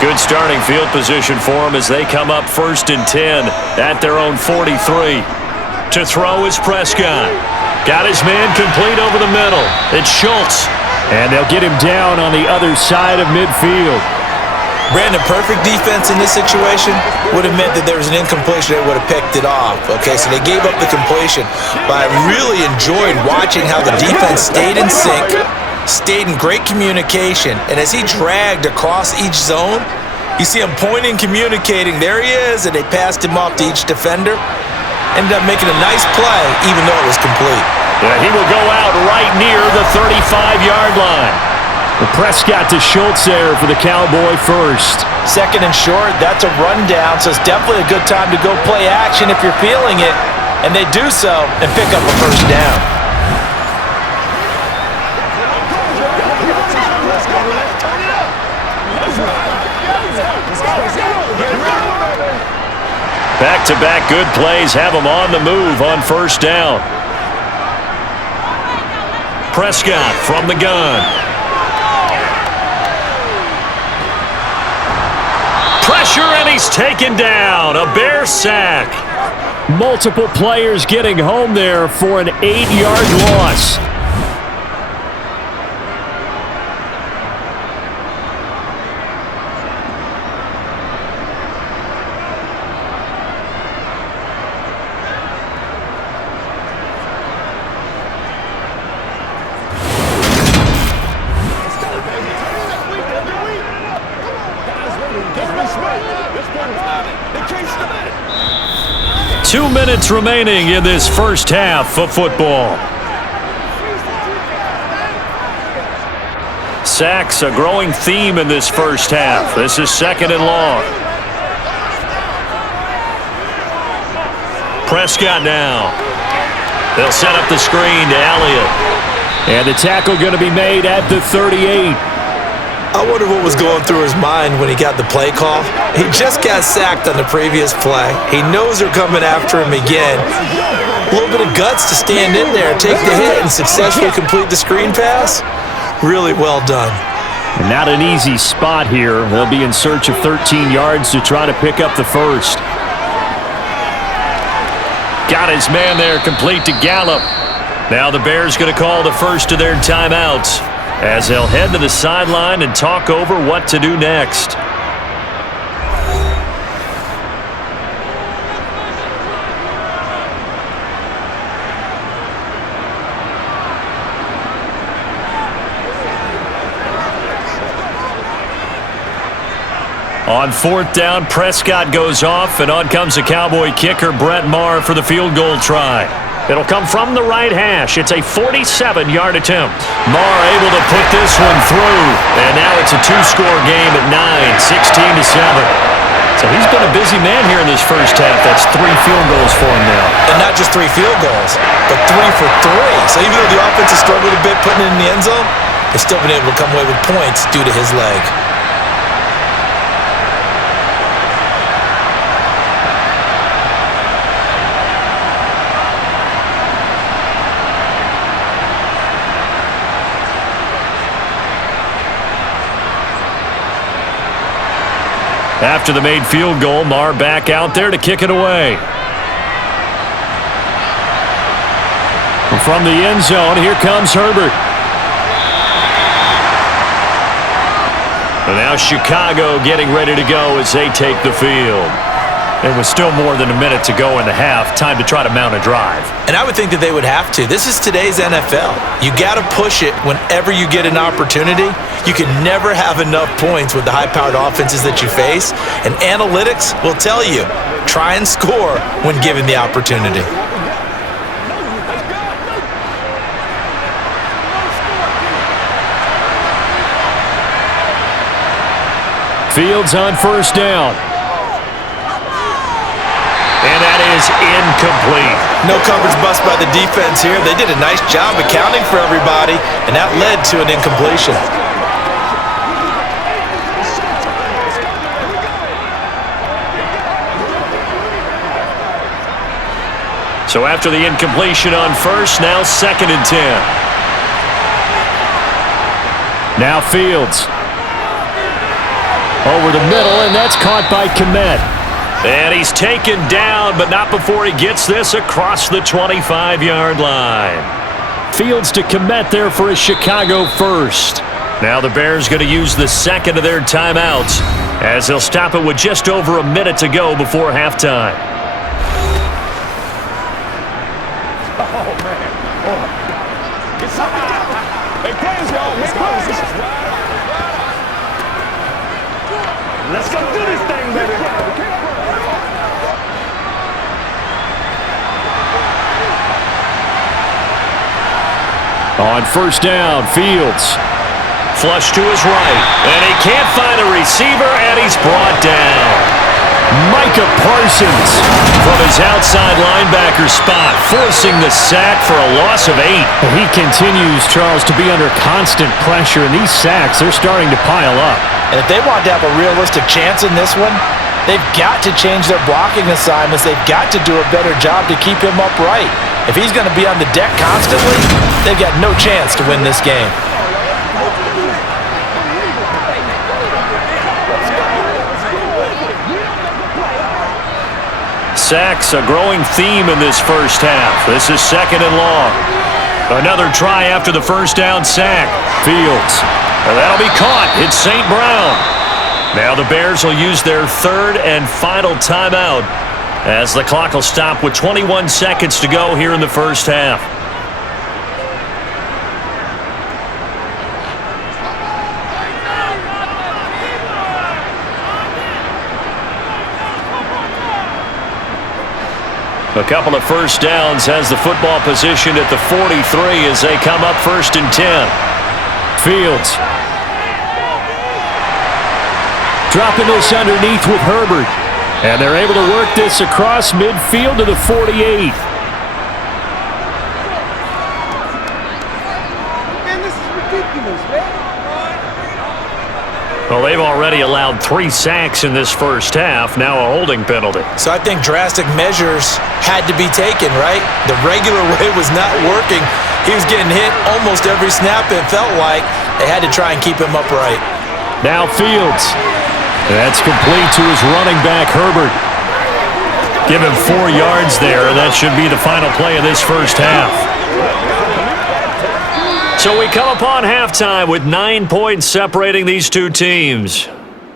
Good starting field position for them as they come up 1st and 10 at their own 43. To throw is Prescott. Got his man complete over the middle. It's Schultz. And they'll get him down on the other side of midfield. Brandon, perfect defense in this situation would have meant that there was an incompletion that would have picked it off. Okay, so they gave up the completion. But I really enjoyed watching how the defense stayed in sync, stayed in great communication, and as he dragged across each zone, you see him pointing, communicating, there he is, and they passed him off to each defender. Ended up making a nice play, even though it was complete. Yeah, he will go out right near the 35-yard line. Prescott to Schultz there for the Cowboy first. 2nd and short, that's a rundown, so it's definitely a good time to go play action if you're feeling it. And they do so and pick up a 1st down. Back-to-back good plays have them on the move on 1st down. Prescott from the gun. Pressure, and he's taken down. A Bear sack. Multiple players getting home there for an 8-yard loss. Two minutes remaining in this first half of football. Sacks a growing theme in this first half. This is 2nd and long. Prescott now. They'll set up the screen to Elliott. And the tackle going to be made at the 38. I wonder what was going through his mind when he got the play call. He just got sacked on the previous play. He knows they're coming after him again. A little bit of guts to stand in there, take the hit, and successfully complete the screen pass. Really well done. And not an easy spot here. They'll be in search of 13 yards to try to pick up the first. Got his man there, complete to Gallup. Now the Bears going to call the first of their timeouts, as they'll head to the sideline and talk over what to do next. On 4th down, Prescott goes off, and on comes the Cowboy kicker, Brett Maher, for the field goal try. It'll come from the right hash. It's a 47-yard attempt. Maher able to put this one through. And now it's a 2-score game at 9, 16-7. So he's been a busy man here in this first half. That's 3 field goals for him now. And not just 3 field goals, but 3 for 3. So even though the offense has struggled a bit putting it in the end zone, they've still been able to come away with points due to his leg. After the made field goal, Maher back out there to kick it away. And from the end zone, here comes Herbert. And now Chicago getting ready to go as they take the field. And with still more than a minute to go in the half, time to try to mount a drive. And I would think that they would have to. This is today's NFL. You got to push it whenever you get an opportunity. You can never have enough points with the high-powered offenses that you face. And analytics will tell you, try and score when given the opportunity. Fields on first down. And that is incomplete. No coverage bust by the defense here. They did a nice job accounting for everybody, and that led to an incompletion. So after the incompletion on first, now 2nd and 10. Now Fields. Over the middle, and that's caught by Kmet. And he's taken down, but not before he gets this across the 25-yard line. Fields to Kmet there for a Chicago first. Now the Bears going to use the second of their timeouts as they'll stop it with just over a minute to go before halftime. Let's go do this thing, baby. On first down, Fields. Flush to his right, and he can't find a receiver, and he's brought down. Micah Parsons From his outside linebacker spot, forcing the sack for a loss of 8. He continues, Charles, to be under constant pressure, and these sacks, they're starting to pile up. And if they want to have a realistic chance in this one, they've got to change their blocking assignments. They've got to do a better job to keep him upright. If he's going to be on the deck constantly, they've got no chance to win this game. Sacks, a growing theme in this first half. This is 2nd and long. Another try after the first down sack. Fields. And that'll be caught. It's St. Brown. Now the Bears will use their 3rd and final timeout as the clock will stop with 21 seconds to go here in the first half. A couple of first downs has the football position at the 43 as they come up 1st and 10. Fields. Dropping this underneath with Herbert. And they're able to work this across midfield to the 48. Man, this is ridiculous, man. Well, they've already allowed 3 sacks in this first half, now a holding penalty. So I think drastic measures had to be taken, right? The regular way was not working. He was getting hit almost every snap. It felt like they had to try and keep him upright. Now Fields. That's complete to his running back, Herbert. Give him 4 yards there, and that should be the final play of this first half. So we come upon halftime with 9 points separating these two teams.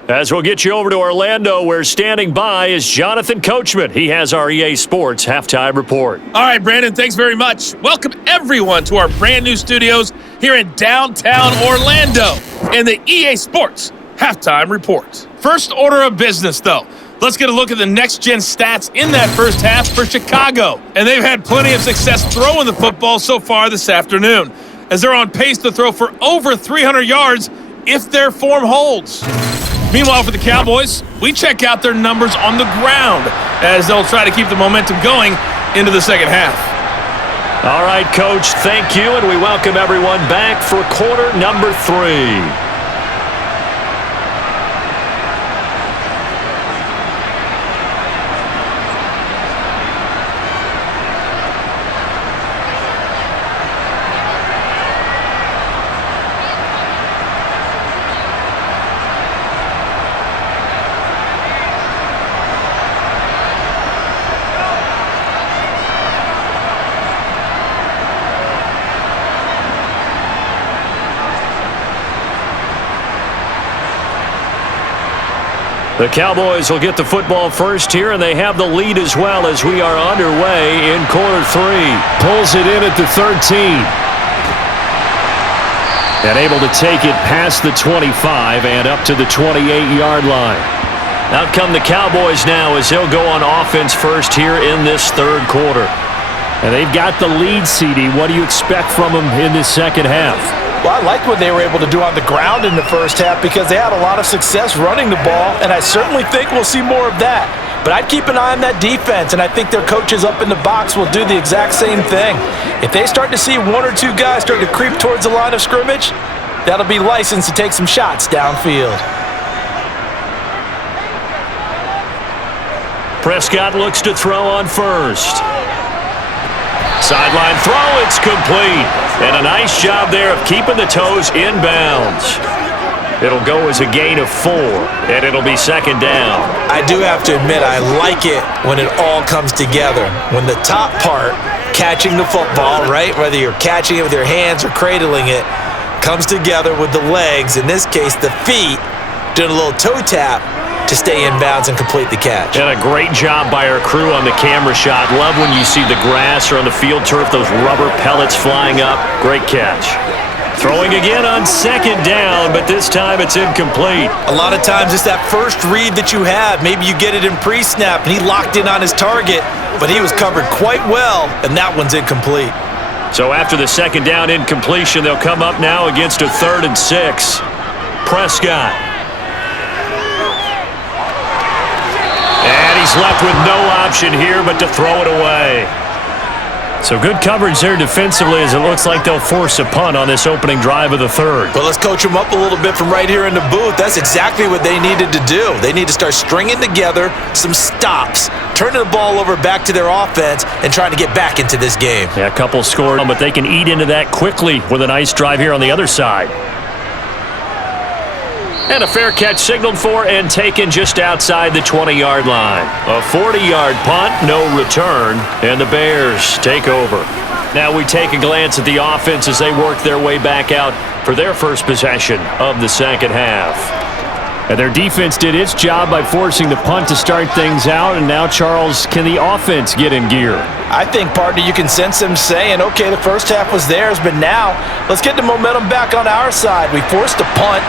As we'll get you over to Orlando, where standing by is Jonathan Coachman. He has our EA Sports Halftime Report. All right, Brandon, thanks very much. Welcome, everyone, to our brand new studios here in downtown Orlando and the EA Sports Halftime Report. First order of business, though. Let's get a look at the next-gen stats in that first half for Chicago. And they've had plenty of success throwing the football so far this afternoon, as they're on pace to throw for over 300 yards if their form holds. Meanwhile, for the Cowboys, we check out their numbers on the ground as they'll try to keep the momentum going into the second half. All right, Coach, thank you, and we welcome everyone back for quarter number 3. The Cowboys will get the football first here, and they have the lead as well as we are underway in quarter 3. Pulls it in at the 13. And able to take it past the 25 and up to the 28-yard line. Out come the Cowboys now as they'll go on offense first here in this third quarter. And they've got the lead, CD. What do you expect from them in this second half? Well, I liked what they were able to do on the ground in the first half because they had a lot of success running the ball, and I certainly think we'll see more of that. But I'd keep an eye on that defense, and I think their coaches up in the box will do the exact same thing. If they start to see one or two guys start to creep towards the line of scrimmage, that'll be licensed to take some shots downfield. Prescott looks to throw on first. Sideline throw, it's complete. And a nice job there of keeping the toes in bounds. It'll go as a gain of 4, and it'll be second down. I do have to admit, I like it when it all comes together. When the top part, catching the football, right, whether you're catching it with your hands or cradling it, comes together with the legs, in this case the feet, doing a little toe tap to stay in bounds and complete the catch. And a great job by our crew on the camera shot. Love when you see the grass or on the field turf, those rubber pellets flying up. Great catch. Throwing again on second down, but this time it's incomplete. A lot of times it's that first read that you have. Maybe you get it in pre-snap, and he locked in on his target, but he was covered quite well, and that one's incomplete. So after the second down incompletion, they'll come up now against a 3rd and 6. Prescott. And he's left with no option here but to throw it away. So good coverage there defensively as it looks like they'll force a punt on this opening drive of the 3rd. Well, let's coach them up a little bit from right here in the booth. That's exactly what they needed to do. They need to start stringing together some stops, turning the ball over back to their offense, and trying to get back into this game. Yeah, a couple scored, but they can eat into that quickly with a nice drive here on the other side. And a fair catch signaled for and taken just outside the 20-yard line. A 40-yard punt, no return, and the Bears take over. Now we take a glance at the offense as they work their way back out for their first possession of the second half. And their defense did its job by forcing the punt to start things out, and now, Charles, can the offense get in gear? I think, partner, you can sense them saying, okay, the first half was theirs, but now let's get the momentum back on our side. We forced a punt.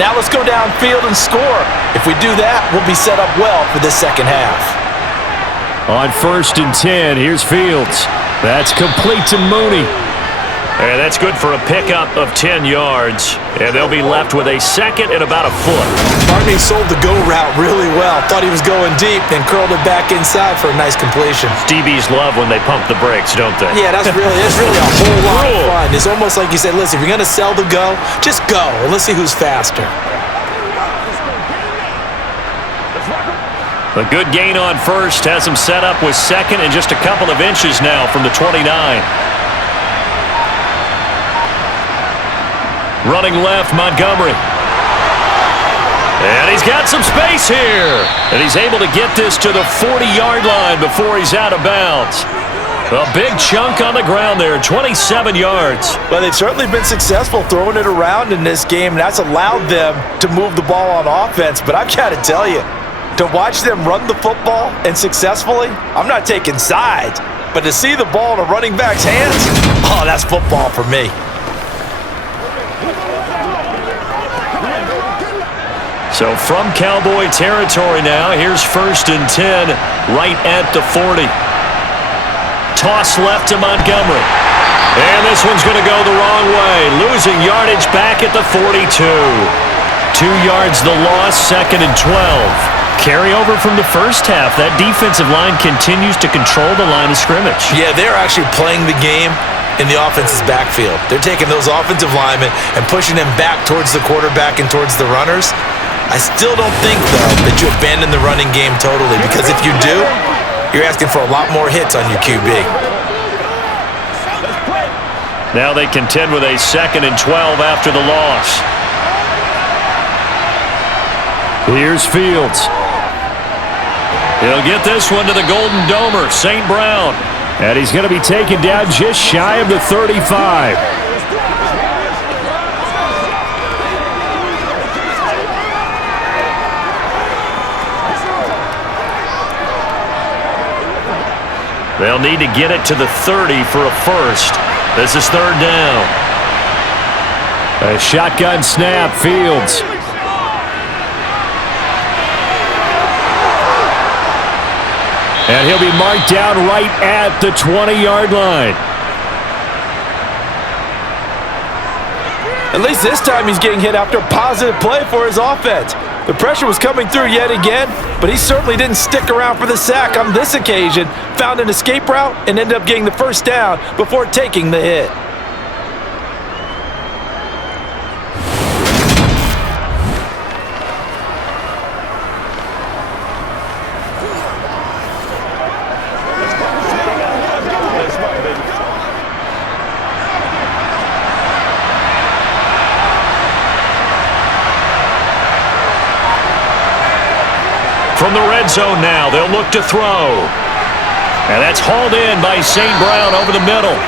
Now let's go downfield and score. If we do that, we'll be set up well for this second half. On 1st and 10, here's Fields. That's complete to Mooney. And that's good for a pickup of 10 yards. And they'll be left with a second and about a foot. Barney sold the go route really well. Thought he was going deep, then curled it back inside for a nice completion. DBs love when they pump the brakes, don't they? Yeah, that's really a whole lot of fun. It's almost like you said, listen, if you're going to sell the go, just go, and let's see who's faster. A good gain on first has him set up with second and just a couple of inches now from the 29. Running left, Montgomery. And he's got some space here. And he's able to get this to the 40-yard line before he's out of bounds. A big chunk on the ground there, 27 yards. Well, they've certainly been successful throwing it around in this game, and that's allowed them to move the ball on offense. But I've got to tell you, to watch them run the football and successfully, I'm not taking sides, but to see the ball in a running back's hands, oh, that's football for me. So from Cowboy territory now, here's 1st and 10 right at the 40. Toss left to Montgomery. And this one's going to go the wrong way, losing yardage back at the 42. 2 yards the loss, 2nd and 12. Carryover from the first half. That defensive line continues to control the line of scrimmage. Yeah, they're actually playing the game in the offense's backfield. They're taking those offensive linemen and pushing them back towards the quarterback and towards the runners. I still don't think, though, that you abandon the running game totally, because if you do, you're asking for a lot more hits on your QB. Now they contend with a 2nd and 12 after the loss. Here's Fields. He'll get this one to the Golden Domer, St. Brown. And he's going to be taken down just shy of the 35. They'll need to get it to the 30 for a first. This is third down. A shotgun snap, Fields. And he'll be marked down right at the 20-yard line. At least this time he's getting hit after a positive play for his offense. The pressure was coming through yet again, but he certainly didn't stick around for the sack on this occasion. Found an escape route and ended up getting the first down before taking the hit. From the red zone now, they'll look to throw. And that's hauled in by St. Brown over the middle.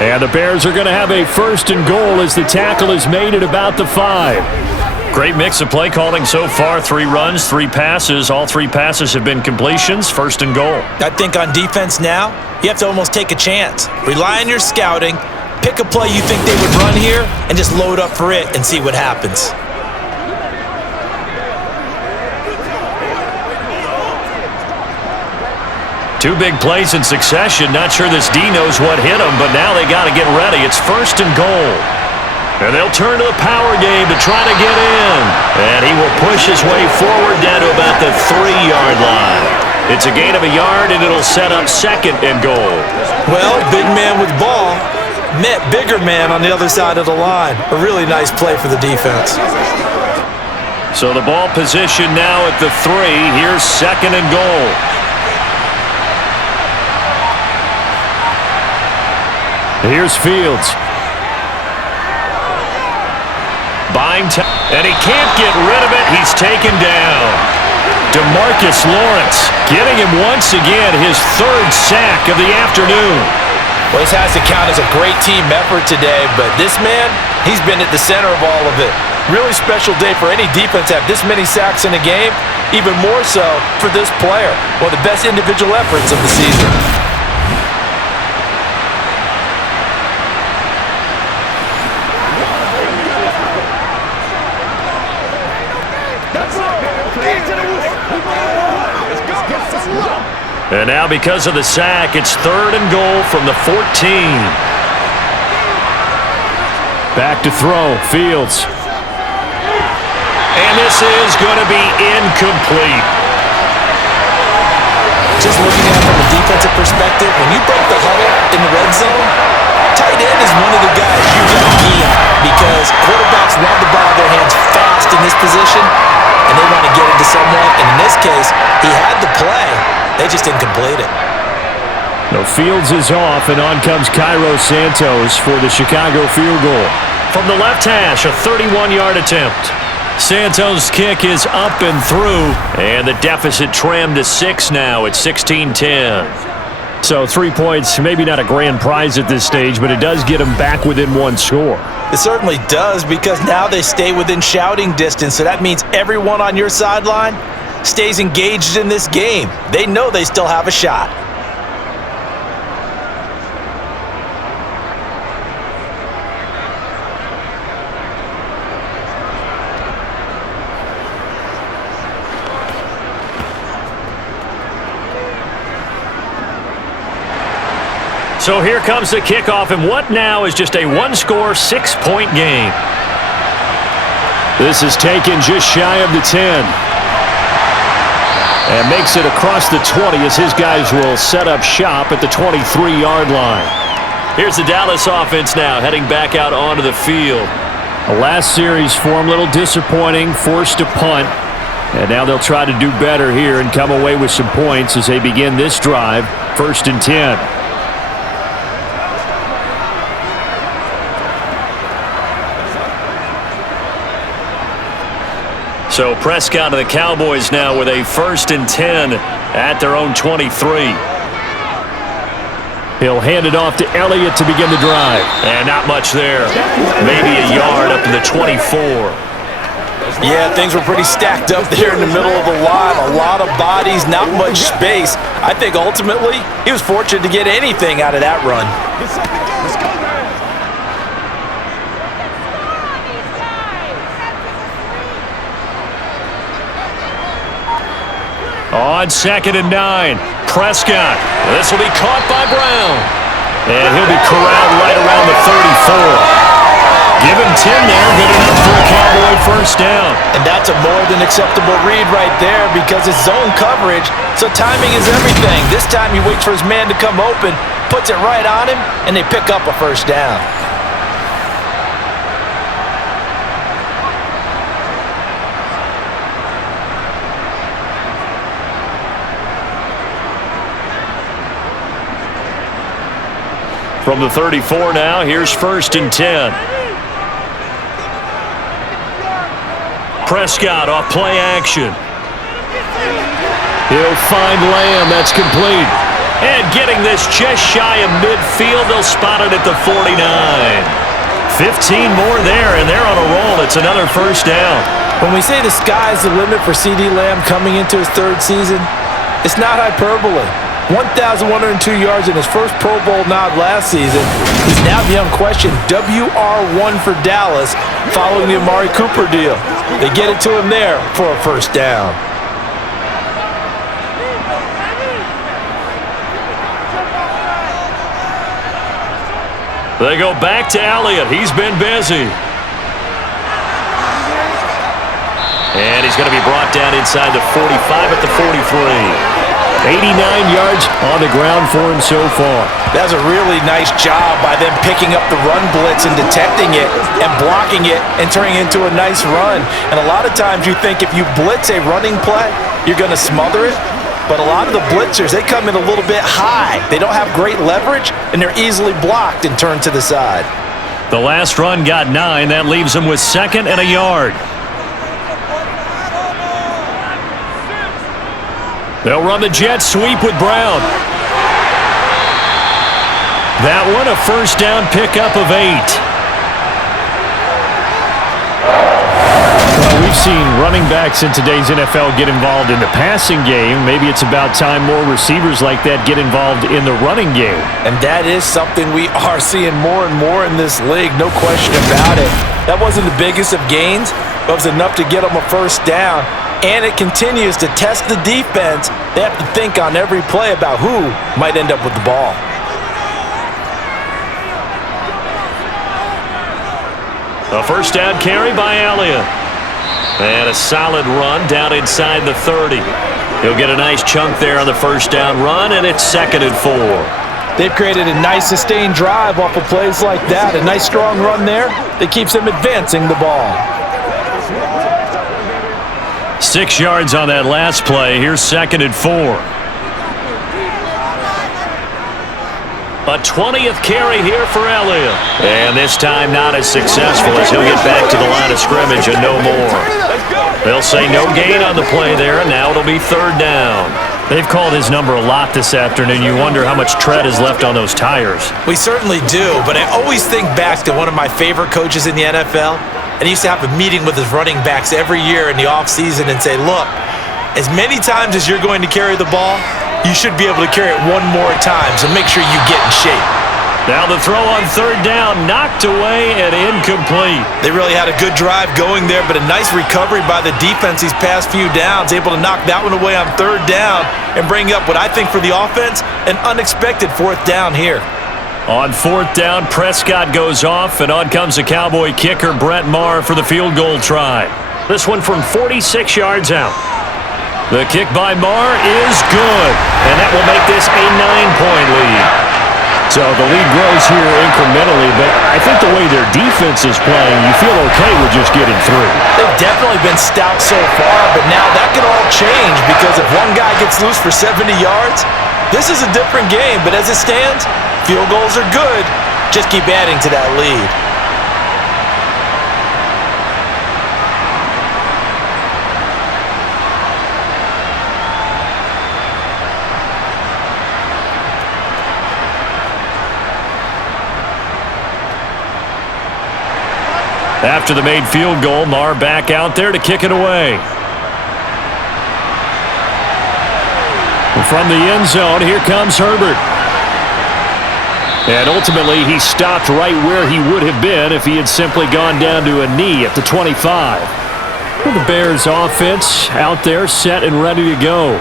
And the Bears are going to have a first and goal as the tackle is made at about the 5. Great mix of play calling so far. 3 runs, 3 passes. All 3 passes have been completions. First and goal. I think on defense now, you have to almost take a chance. Rely on your scouting, pick a play you think they would run here, and just load up for it and see what happens. Two big plays in succession. Not sure this D knows what hit him, but now they got to get ready. It's first and goal. And they'll turn to the power game to try to get in. And he will push his way forward down to about the 3-yard line. It's a gain of a yard, and it'll set up second and goal. Well, big man with ball met bigger man on the other side of the line. A really nice play for the defense. So the ball position now at the 3. Here's second and goal. Here's Fields. Buying time, and he can't get rid of it. He's taken down. DeMarcus Lawrence getting him once again, his 3rd sack of the afternoon. Well, this has to count as a great team effort today, but this man, he's been at the center of all of it. Really special day for any defense to have this many sacks in a game, even more so for this player. One of the best individual efforts of the season. And now because of the sack, it's third and goal from the 14. Back to throw, Fields. And this is going to be incomplete. Just looking at it from a defensive perspective, when you break the huddle in the red zone, tight end is one of the guys you got to key on because quarterbacks want the ball in their hands fast in this position, and they want to get into someone. And in this case, he had the play. They just didn't complete it. No, Fields is off, and on comes Cairo Santos for the Chicago field goal. From the left hash, a 31-yard attempt. Santos' kick is up and through, and the deficit trimmed to 6 now at 16-10. So 3 points, maybe not a grand prize at this stage, but it does get them back within 1 score. It certainly does because now they stay within shouting distance, so that means everyone on your sideline stays engaged in this game. They know they still have a shot. So here comes the kickoff, and what now is just a 1-score, 6-point game. This is taken just shy of the 10. And makes it across the 20 as his guys will set up shop at the 23-yard line. Here's the Dallas offense now heading back out onto the field. The last series for him, a little disappointing, forced to punt. And now they'll try to do better here and come away with some points as they begin this drive, 1st and 10. So Prescott and the Cowboys now with a 1st and 10 at their own 23. He'll hand it off to Elliott to begin the drive. And not much there. Maybe a yard up to the 24. Yeah, things were pretty stacked up there in the middle of the line. A lot of bodies, not much space. I think ultimately he was fortunate to get anything out of that run. Let's go, man. On 2nd and 9, Prescott. This will be caught by Brown. And he'll be corralled right around the 34. Give him 10 there, good enough for a Cowboy first down. And that's a more than acceptable read right there because it's zone coverage, so timing is everything. This time he waits for his man to come open, puts it right on him, and they pick up a first down. From the 34 now, here's 1st and 10. Prescott off play action. He'll find Lamb. That's complete. And getting this just shy of midfield, they'll spot it at the 49. 15 more there, and they're on a roll. It's another first down. When we say the sky's the limit for C.D. Lamb coming into his 3rd season, it's not hyperbole. 1,102 yards in his first Pro Bowl nod last season. He's now the unquestioned WR1 for Dallas following the Amari Cooper deal. They get it to him there for a first down. They go back to Elliott. He's been busy. And he's going to be brought down inside the 45 at the 43. 89 yards on the ground for him so far. That's a really nice job by them picking up the run blitz and detecting it and blocking it and turning it into a nice run. And a lot of times you think if you blitz a running play, you're going to smother it. But a lot of the blitzers, they come in a little bit high. They don't have great leverage, and they're easily blocked and turned to the side. The last run got 9. That leaves them with 2nd and a yard. They'll run the jet sweep with Brown. That one a first down pickup of 8. Well, we've seen running backs in today's NFL get involved in the passing game. Maybe it's about time more receivers like that get involved in the running game. And that is something we are seeing more and more in this league, no question about it. That wasn't the biggest of gains, but it was enough to get them a first down. And it continues to test the defense. They have to think on every play about who might end up with the ball. A first down carry by Elliott. And a solid run down inside the 30. He'll get a nice chunk there on the first down run, and it's 2nd and 4. They've created a nice sustained drive off of plays like that. A nice strong run there that keeps them advancing the ball. 6 yards on that last play. Here's 2nd and 4. A 20th carry here for Elliott. And this time not as successful as he'll get back to the line of scrimmage and no more. They'll say no gain on the play there, and now it'll be 3rd down. They've called his number a lot this afternoon. You wonder how much tread is left on those tires. We certainly do, but I always think back to one of my favorite coaches in the NFL, and he used to have a meeting with his running backs every year in the offseason and say, look, as many times as you're going to carry the ball, you should be able to carry it one more time, so make sure you get in shape. Now the throw on 3rd down, knocked away and incomplete. They really had a good drive going there, but a nice recovery by the defense these past few downs, able to knock that one away on 3rd down and bring up what I think for the offense, an unexpected 4th down here. On 4th down, Prescott goes off, and on comes the Cowboy kicker, Brett Maher, for the field goal try. This one from 46 yards out. The kick by Maher is good, and that will make this a 9-point lead. So the lead grows here incrementally, but I think the way their defense is playing, you feel okay with just getting through. They've definitely been stout so far, but now that could all change because if one guy gets loose for 70 yards, this is a different game. But as it stands, field goals are good. Just keep adding to that lead. After the made field goal, Marr back out there to kick it away. From the end zone, here comes Herbert. And ultimately, he stopped right where he would have been if he had simply gone down to a knee at the 25. Well, the Bears offense out there set and ready to go.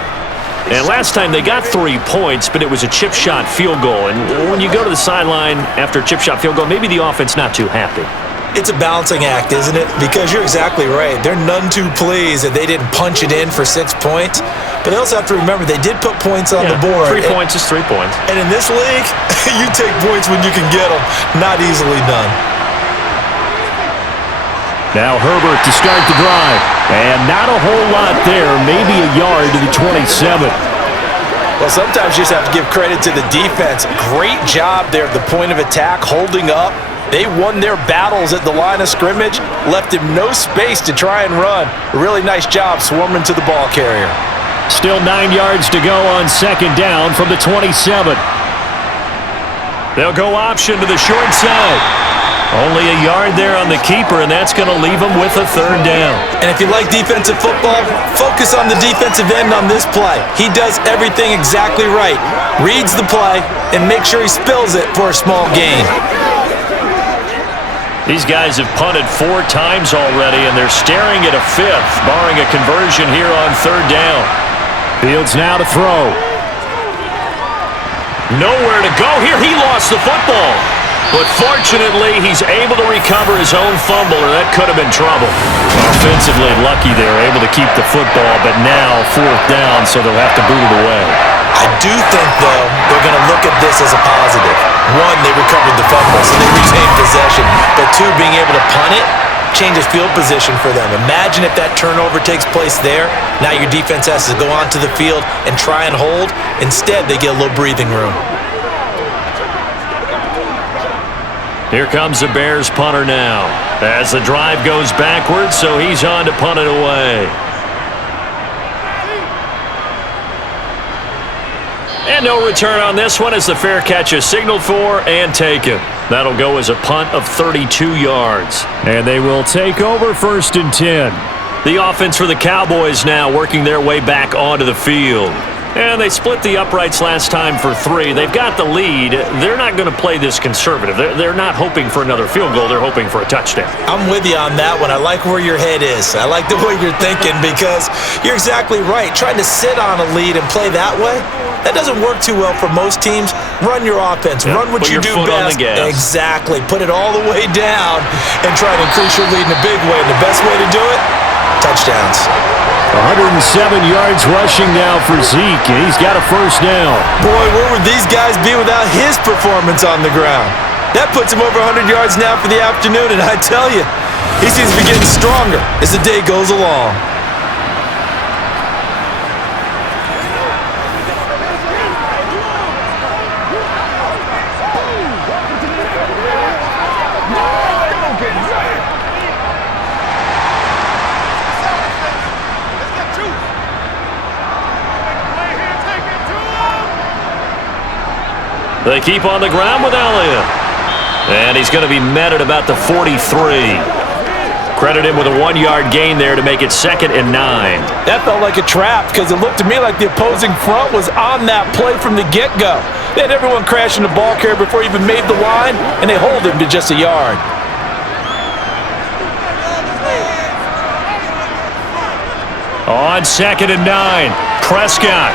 And last time they got 3 points, but it was a chip shot field goal. And when you go to the sideline after a chip shot field goal, maybe the offense not too happy. It's a balancing act, isn't it? Because you're exactly right. They're none too pleased that they didn't punch it in for 6 points. But they also have to remember they did put points on the board. 3 points is 3 points. And in this league, you take points when you can get them. Not easily done. Now Herbert to start the drive. And not a whole lot there. Maybe a yard to the 27. Well, sometimes you just have to give credit to the defense. Great job there at the point of attack, holding up. They won their battles at the line of scrimmage, left him no space to try and run. A really nice job swarming to the ball carrier. Still 9 yards to go on second down from the 27. They'll go option to the short side. Only a yard there on the keeper, and that's going to leave them with a third down. And if you like defensive football, focus on the defensive end on this play. He does everything exactly right. Reads the play and makes sure he spills it for a small gain. These guys have punted 4 times already, and they're staring at a 5th, barring a conversion here on third down. Fields now to throw. Nowhere to go here. He lost the football. But fortunately, he's able to recover his own fumble, or that could have been trouble. Offensively lucky they were able to keep the football, but now 4th down, so they'll have to boot it away. I do think, though, they're going to look at this as a positive. 1, they recovered the fumble, so they retained possession. But 2, being able to punt it changes field position for them. Imagine if that turnover takes place there. Now your defense has to go onto the field and try and hold. Instead, they get a little breathing room. Here comes the Bears punter now. As the drive goes backwards, so he's on to punt it away. And no return on this one as the fair catch is signaled for and taken. That'll go as a punt of 32 yards. And they will take over 1st and 10. The offense for the Cowboys now working their way back onto the field. And they split the uprights last time for 3. They've got the lead. They're not going to play this conservative. They're not hoping for another field goal. They're hoping for a touchdown. I'm with you on that one. I like where your head is. I like the way you're thinking because you're exactly right. Trying to sit on a lead and play that way, that doesn't work too well for most teams. Run your offense. Run what you do best. Exactly. Put it all the way down and try to increase your lead in a big way. And the best way to do it, touchdowns. 107 yards rushing now for Zeke, and he's got a 1st down. Boy, where would these guys be without his performance on the ground? That puts him over 100 yards now for the afternoon, and I tell you, he seems to be getting stronger as the day goes along. They keep on the ground with Elliott. And he's going to be met at about the 43. Credit him with a 1-yard gain there to make it 2nd and 9. That felt like a trap because it looked to me like the opposing front was on that play from the get-go. They had everyone crashing the ball carrier before he even made the line, and they hold him to just a yard. On 2nd and 9, Prescott.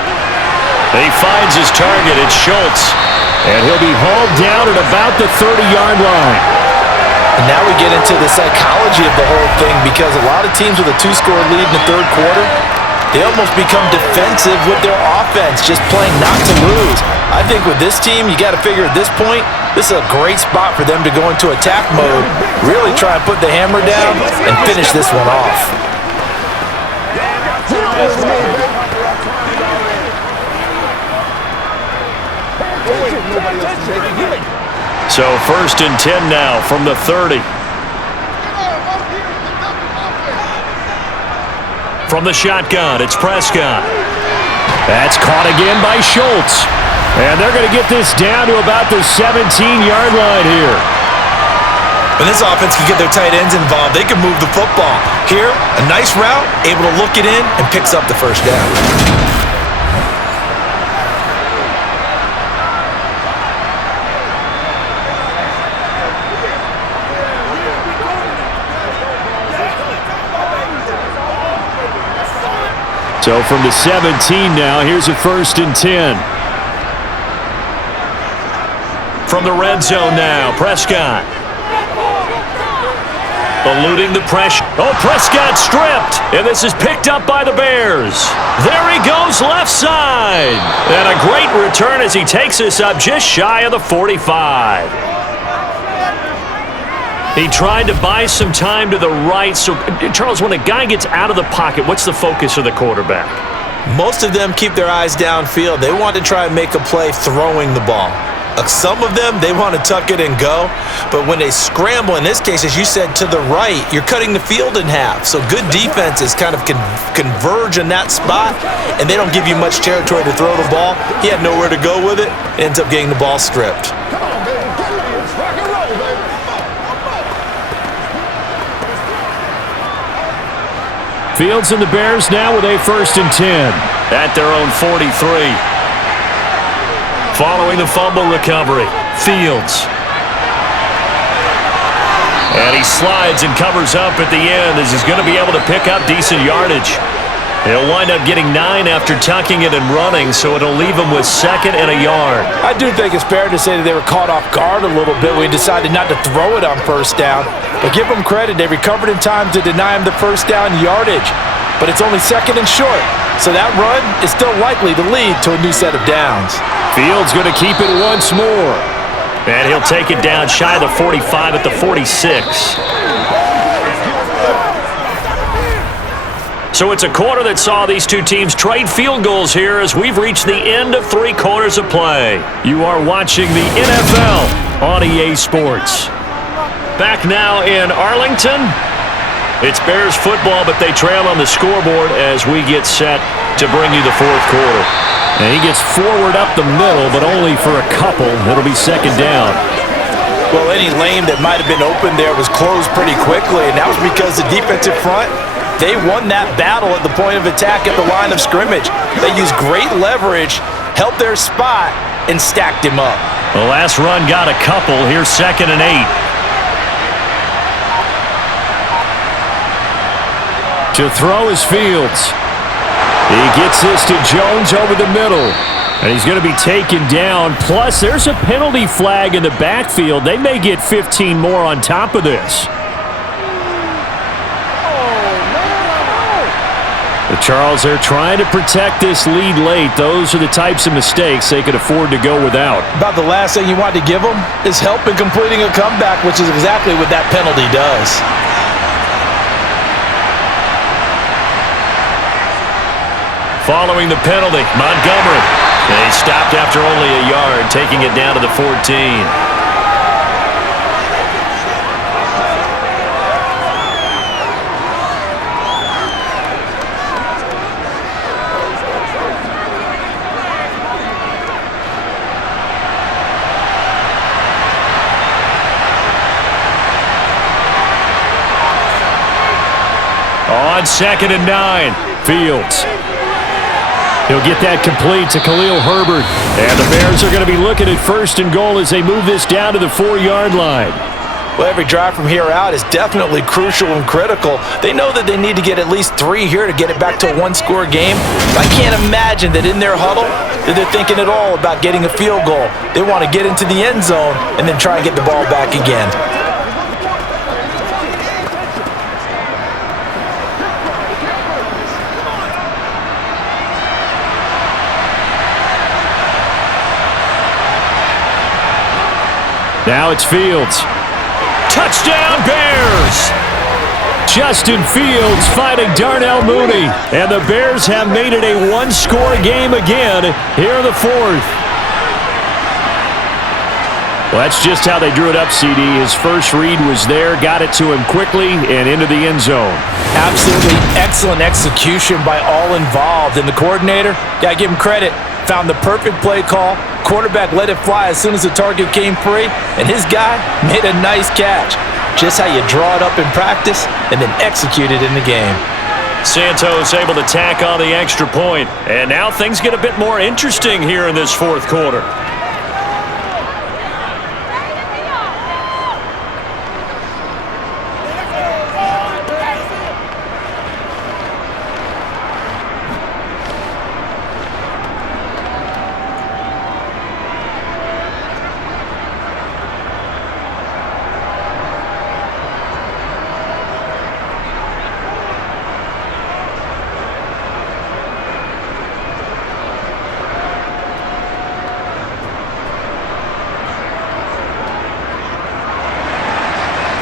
He finds his target. It's Schultz. And he'll be hauled down at about the 30-yard line. And now we get into the psychology of the whole thing because a lot of teams with a 2-score lead in the 3rd quarter, they almost become defensive with their offense, just playing not to lose. I think with this team, you got to figure at this point, this is a great spot for them to go into attack mode, really try and put the hammer down and finish this one off. So 1st and 10 now from the 30. From the shotgun, it's Prescott. That's caught again by Schultz. And they're going to get this down to about the 17-yard line here. When this offense can get their tight ends involved, they can move the football. Here, a nice route, able to look it in, and picks up the first down. So from the 17 now, here's a 1st and 10. From the red zone now, Prescott. Eluding the pressure. Oh, Prescott stripped. And this is picked up by the Bears. There he goes left side. And a great return as he takes this up just shy of the 45. He tried to buy some time to the right. So, Charles, when a guy gets out of the pocket, what's the focus of the quarterback? Most of them keep their eyes downfield. They want to try and make a play throwing the ball. Some of them, they want to tuck it and go. But when they scramble, in this case, as you said, to the right, you're cutting the field in half. So good defenses kind of converge in that spot, and they don't give you much territory to throw the ball. He had nowhere to go with it. Ends up getting the ball stripped. Fields and the Bears now with a 1st and 10. At their own 43. Following the fumble recovery, Fields. And he slides and covers up at the end as he's going to be able to pick up decent yardage. He'll wind up getting 9 after tucking it and running, so it'll leave him with 2nd and a yard. I do think it's fair to say that they were caught off guard a little bit when he decided not to throw it on 1st down. But give them credit, they recovered in time to deny him the 1st down yardage. But it's only 2nd and short, so that run is still likely to lead to a new set of downs. Fields going to keep it once more. And he'll take it down shy of the 45 at the 46. So it's a quarter that saw these two teams trade field goals here as we've reached the end of 3 quarters of play. You are watching the NFL on EA Sports. Back now in Arlington. It's Bears football, but they trail on the scoreboard as we get set to bring you the 4th quarter. And he gets forward up the middle, but only for a couple. It'll be 2nd down. Well, any lane that might have been open there was closed pretty quickly, and that was because the defensive front, they won that battle at the point of attack at the line of scrimmage. They used great leverage, held their spot, and stacked him up. The last run got a couple. Here's 2nd and 8. To throw is Fields. He gets this to Jones over the middle. And he's going to be taken down. Plus, there's a penalty flag in the backfield. They may get 15 more on top of this. But Charles, they're trying to protect this lead late. Those are the types of mistakes they could afford to go without. About the last thing you want to give them is help in completing a comeback, which is exactly what that penalty does. Following the penalty, Montgomery. And he stopped after only a yard, taking it down to the 14. On 2nd and 9, Fields. He'll get that complete to Khalil Herbert. And the Bears are going to be looking at 1st and goal as they move this down to the 4-yard line. Well, every drive from here out is definitely crucial and critical. They know that they need to get at least 3 here to get it back to a 1-score game. I can't imagine that in their huddle that they're thinking at all about getting a field goal. They want to get into the end zone and then try and get the ball back again. Now it's Fields. Touchdown, Bears! Justin Fields fighting Darnell Mooney. And the Bears have made it a 1-score game again here in the 4th. Well, that's just how they drew it up, CD. His first read was there, got it to him quickly, and into the end zone. Absolutely excellent execution by all involved. And the coordinator, got to give him credit, found the perfect play call. Quarterback let it fly as soon as the target came free, and his guy made a nice catch. just how you draw it up in practice and then execute it in the game. Santos able to tack on the extra point. And now things get a bit more interesting here in this fourth quarter.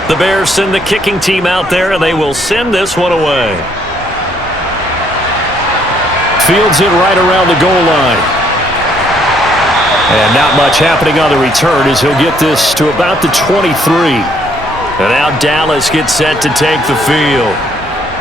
The Bears send the kicking team out there, and they will send this one away. Fields it right around the goal line. And not much happening on the return as he'll get this to about the 23. And now Dallas gets set to take the field.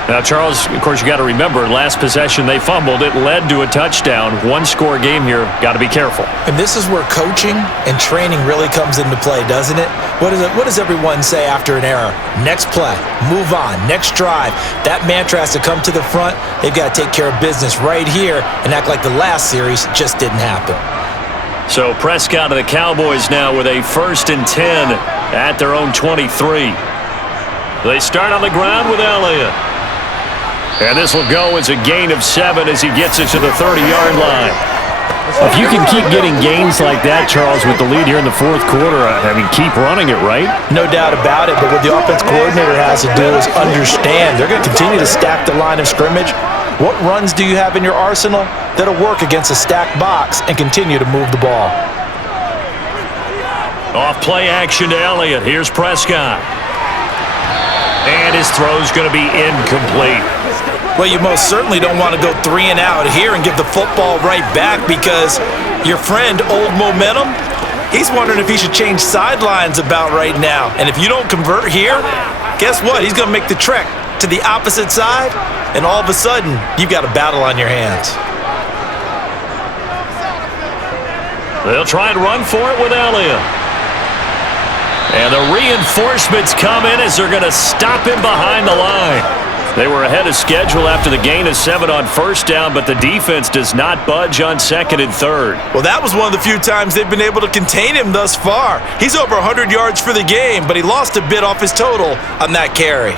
Now, Charles, of course, you got to remember, last possession they fumbled. It led to a touchdown. One-score game here. Got to be careful. And this is where coaching and training really comes into play, doesn't it? What does everyone say after an error? Next play, move on, next drive. That mantra has to come to the front. They've got to take care of business right here and act like the last series just didn't happen. So Prescott of the Cowboys now with a 1st and 10 at their own 23. They start on the ground with Elliott. And this will go as a gain of 7 as he gets it to the 30-yard line. If you can keep getting gains like that, Charles, with the lead here in the fourth quarter, I mean, keep running it, right? No doubt about it, but what the offense coordinator has to do is understand they're going to continue to stack the line of scrimmage. What runs do you have in your arsenal that'll work against a stacked box and continue to move the ball? Off play action to Elliott. Here's Prescott. And his throw's going to be incomplete. Well, you most certainly don't want to go 3 and out here and give the football right back because your friend, Old Momentum, he's wondering if he should change sidelines about right now. And if you don't convert here, guess what? He's going to make the trek to the opposite side, and all of a sudden, you've got a battle on your hands. They'll try and run for it with Elliott. And the reinforcements come in as they're going to stop him behind the line. They were ahead of schedule after the gain of 7 on first down, but the defense does not budge on 2nd and 3rd. Well, that was one of the few times they've been able to contain him thus far. He's over 100 yards for the game, but he lost a bit off his total on that carry.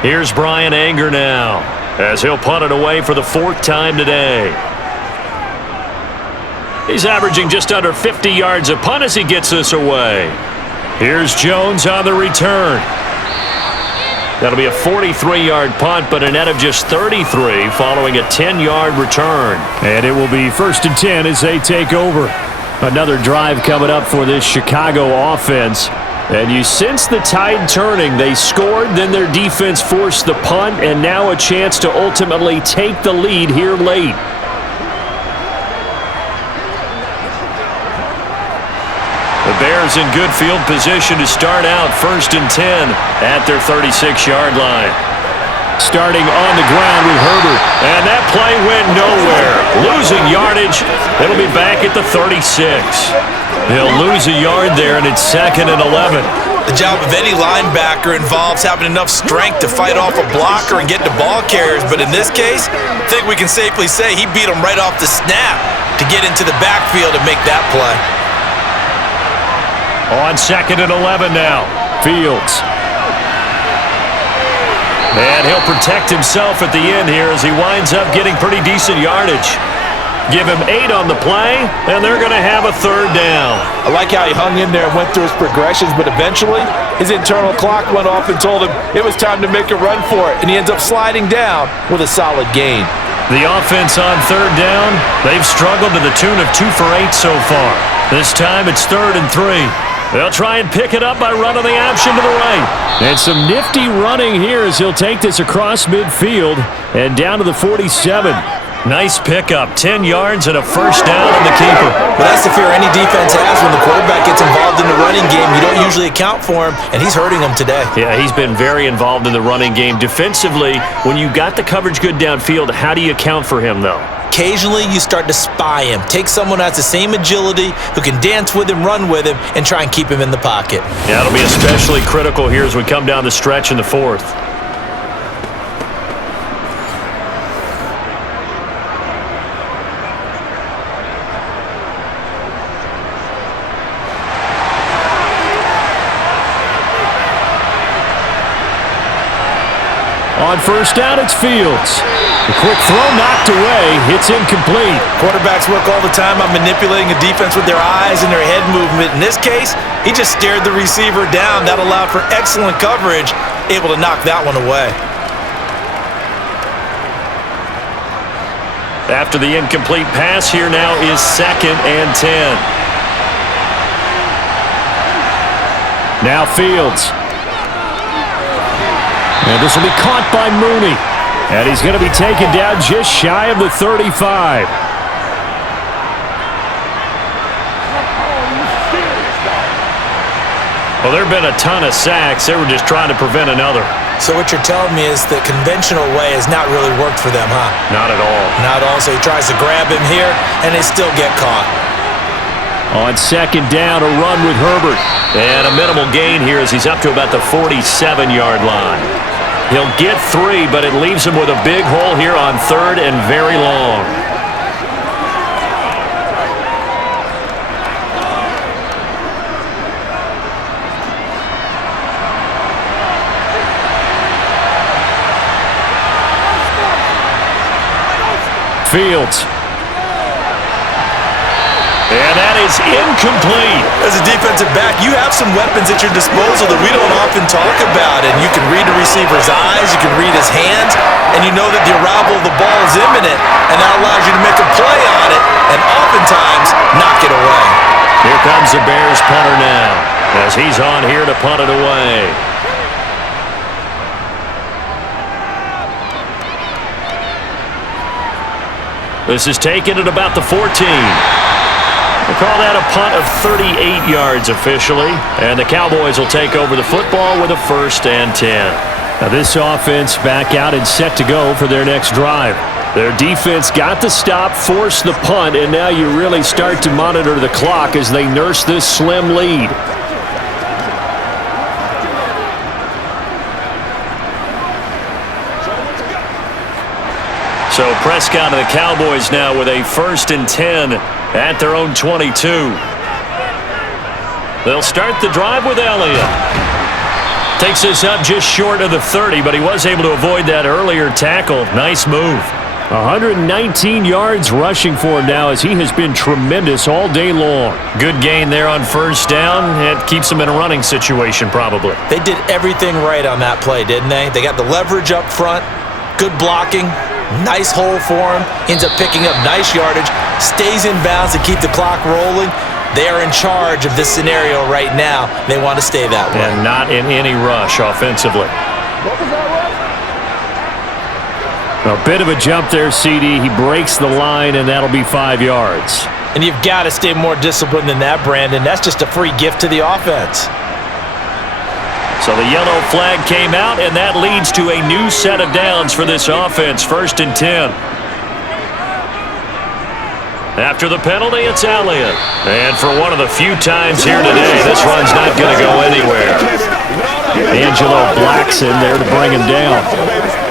Here's Brian Anger now as he'll punt it away for the 4th time today. He's averaging just under 50 yards a punt as he gets this away. Here's Jones on the return. That'll be a 43-yard punt, but a net of just 33 following a 10-yard return. And it will be 1st and 10 as they take over. Another drive coming up for this Chicago offense. And you sense the tide turning. They scored, then their defense forced the punt, and now a chance to ultimately take the lead here late. The Bears in good field position to start out 1st and 10 at their 36-yard line. Starting on the ground with Herbert. And that play went nowhere. Losing yardage. It'll be back at the 36. They'll lose a yard there, and it's 2nd and 11. The job of any linebacker involves having enough strength to fight off a blocker and get to ball carriers, but in this case, I think we can safely say he beat him right off the snap to get into the backfield and make that play. On 2nd and 11 now. Fields. And he'll protect himself at the end here as he winds up getting pretty decent yardage. Give him 8 on the play, and they're going to have a 3rd down. I like how he hung in there and went through his progressions, but eventually his internal clock went off and told him it was time to make a run for it, and he ends up sliding down with a solid gain. The offense on 3rd down, they've struggled to the tune of 2 for 8 so far. This time it's 3rd and 3. They'll try and pick it up by running the option to the right. And some nifty running here as he'll take this across midfield and down to the 47. Nice pickup, 10 yards and a first down on the keeper. Well, that's the fear any defense has when the quarterback gets involved in the running game. You don't usually account for him, and he's hurting them today. Yeah, he's been very involved in the running game. Defensively, when you got the coverage good downfield, how do you account for him, though? Occasionally, you start to spy him. Take someone who has the same agility, who can dance with him, run with him, and try and keep him in the pocket. Yeah, it'll be especially critical here as we come down the stretch in the fourth. On first down, it's Fields. The quick throw knocked away. It's incomplete. Quarterbacks work all the time on manipulating a defense with their eyes and their head movement. In this case, he just stared the receiver down. That allowed for excellent coverage, able to knock that one away. After the incomplete pass, here now is 2nd and 10. Now Fields. And this will be caught by Mooney. And he's going to be taken down just shy of the 35. Well, there have been a ton of sacks. They were just trying to prevent another. So what you're telling me is the conventional way has not really worked for them, huh? Not at all. Not all. So he tries to grab him here, and they still get caught. On second down, a run with Herbert. And a minimal gain here as he's up to about the 47-yard line. He'll get 3, but it leaves him with a big hole here on 3rd and very long. Fields. And that is incomplete. As a defensive back, you have some weapons at your disposal that we don't often talk about. And you can read a receiver's eyes, you can read his hands, and you know that the arrival of the ball is imminent, and that allows you to make a play on it and oftentimes knock it away. Here comes the Bears punter now as he's on here to punt it away. This is taken at about the 14. We'll call that a punt of 38 yards officially, and the Cowboys will take over the football with a 1st and 10. Now this offense back out and set to go for their next drive. Their defense got the stop, forced the punt, and now you really start to monitor the clock as they nurse this slim lead. So Prescott and the Cowboys now with a 1st and 10 at their own 22. They'll start the drive with Elliott. Takes this up just short of the 30, but he was able to avoid that earlier tackle. Nice move. 119 yards rushing for him now as he has been tremendous all day long. Good gain there on first down. It keeps him in a running situation probably. They did everything right on that play, didn't they? They got the leverage up front, good blocking, nice hole for him, ends up picking up nice yardage, stays in bounds to keep the clock rolling. They are in charge of this scenario right now. They want to stay that way. And not in any rush offensively. A bit of a jump there, CD. He breaks the line, and that'll be 5 yards. And you've got to stay more disciplined than that, Brandon. That's just a free gift to the offense. So the yellow flag came out, and that leads to a new set of downs for this offense. 1st and 10. After the penalty, it's Elliott. And for one of the few times here today, this run's not going to go anywhere. Angelo Blackson there to bring him down.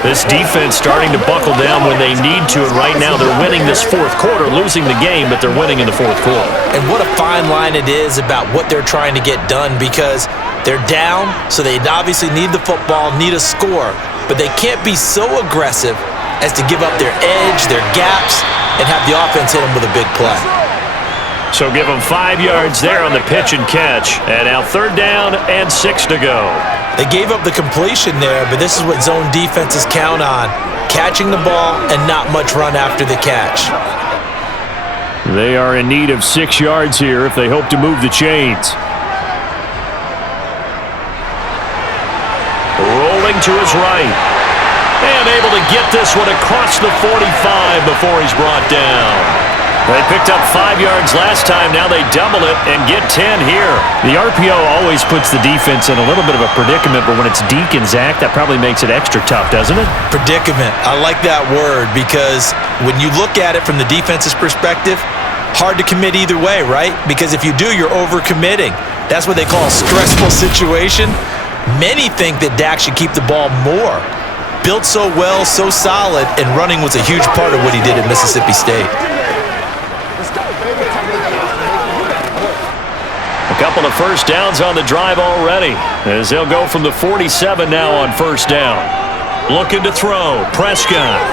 This defense starting to buckle down when they need to, and right now they're winning this 4th quarter, losing the game, but they're winning in the 4th quarter. And what a fine line it is about what they're trying to get done, because they're down, so they obviously need the football, need a score, but they can't be so aggressive as to give up their edge, their gaps, and have the offense hit them with a big play. So give them 5 yards there on the pitch and catch. And now 3rd down and 6 to go. They gave up the completion there, but this is what zone defenses count on. Catching the ball and not much run after the catch. They are in need of 6 yards here if they hope to move the chains. Rolling to his right. And able to get this one across the 45 before he's brought down. They picked up 5 yards last time. Now they double it and get 10 here. The RPO always puts the defense in a little bit of a predicament, but when it's Deke and Zach, that probably makes it extra tough, doesn't it? Predicament. I like that word because when you look at it from the defense's perspective, hard to commit either way, right? Because if you do, you're over-committing. That's what they call a stressful situation. Many think that Dak should keep the ball more. Built so well, so solid, and running was a huge part of what he did at Mississippi State. A couple of first downs on the drive already, as they'll go from the 47 now on first down. Looking to throw, Prescott.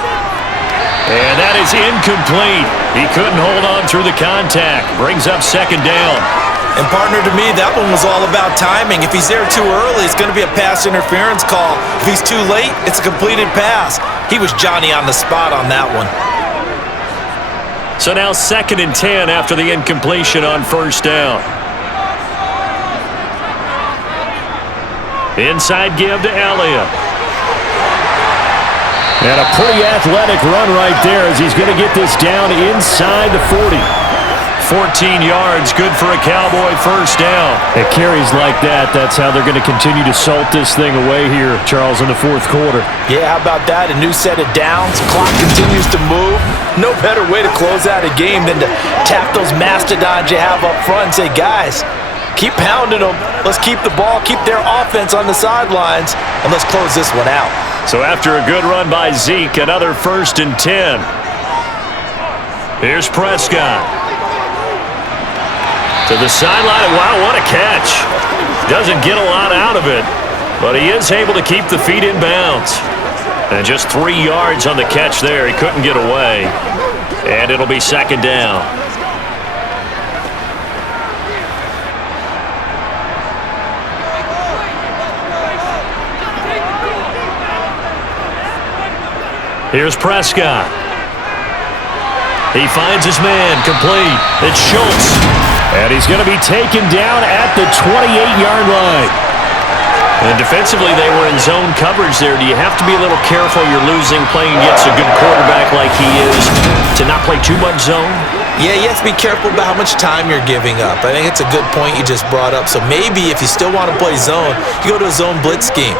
And that is incomplete. He couldn't hold on through the contact. Brings up second down. And partner, to me, that one was all about timing. If he's there too early, it's going to be a pass interference call. If he's too late, it's a completed pass. He was Johnny on the spot on that one. So now 2nd and 10 after the incompletion on first down. Inside give to Elliott. And a pretty athletic run right there as he's going to get this down inside the 40. 14 yards, good for a Cowboy first down. It carries like that. That's how they're going to continue to salt this thing away here, Charles, in the fourth quarter. Yeah, how about that? A new set of downs. Clock continues to move. No better way to close out a game than to tap those mastodons you have up front and say, guys, keep pounding them. Let's keep the ball, keep their offense on the sidelines, and let's close this one out. So after a good run by Zeke, another 1st and 10. Here's Prescott. To the sideline. Wow, what a catch. Doesn't get a lot out of it, but he is able to keep the feet in bounds. And just 3 yards on the catch there. He couldn't get away. And it'll be second down. Here's Prescott. He finds his man, complete. It's Schultz. And he's going to be taken down at the 28-yard line. And defensively, they were in zone coverage there. Do you have to be a little careful you're losing playing against a good quarterback like he is to not play too much zone? Yeah, you have to be careful about how much time you're giving up. I think it's a good point you just brought up. So maybe if you still want to play zone, you go to a zone blitz scheme.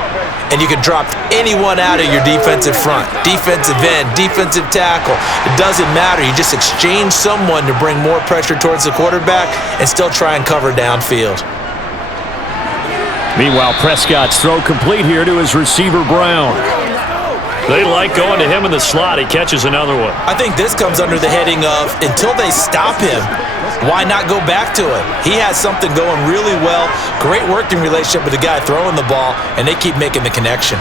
And you can drop anyone out of your defensive front, defensive end, defensive tackle. It doesn't matter. You just exchange someone to bring more pressure towards the quarterback and still try and cover downfield. Meanwhile, Prescott's throw complete here to his receiver, Brown. They like going to him in the slot. He catches another one. I think this comes under the heading of until they stop him, why not go back to him? He has something going really well. Great working relationship with the guy throwing the ball, and they keep making the connection.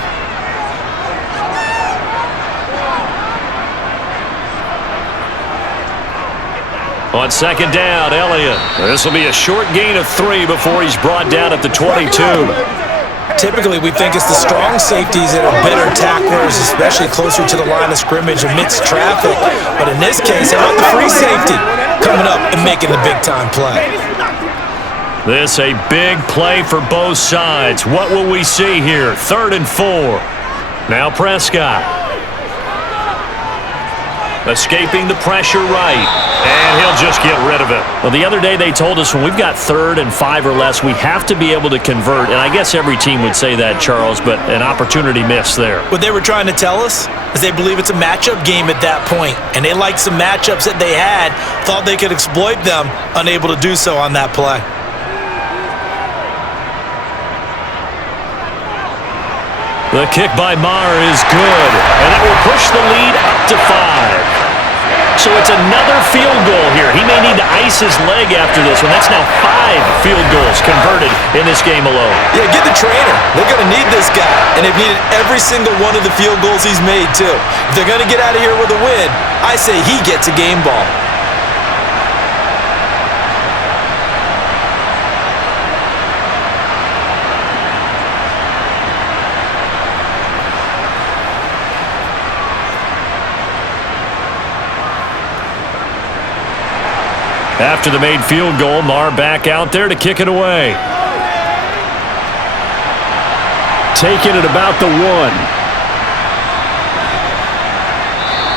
On second down, Elliott. This will be a short gain of 3 before he's brought down at the 22. Typically, we think it's the strong safeties that are better tacklers, especially closer to the line of scrimmage amidst traffic. But in this case, how about the free safety coming up and making the big-time play? This a big play for both sides. What will we see here? 3rd and 4. Now Prescott. Escaping the pressure right. And he'll just get rid of it. Well, the other day they told us when we've got 3rd and 5 or less, we have to be able to convert. And I guess every team would say that, Charles, but an opportunity missed there. What they were trying to tell us is they believe it's a matchup game at that point. And they liked some matchups that they had, thought they could exploit them, unable to do so on that play. The kick by Maher is good, and that will push the lead up to 5. So it's another field goal here. He may need to ice his leg after this one. That's now 5 field goals converted in this game alone. Yeah, get the trainer. They're going to need this guy, and they've needed every single one of the field goals he's made, too. If they're going to get out of here with a win, I say he gets a game ball. After the made field goal, Maher back out there to kick it away. Taking it about the 1.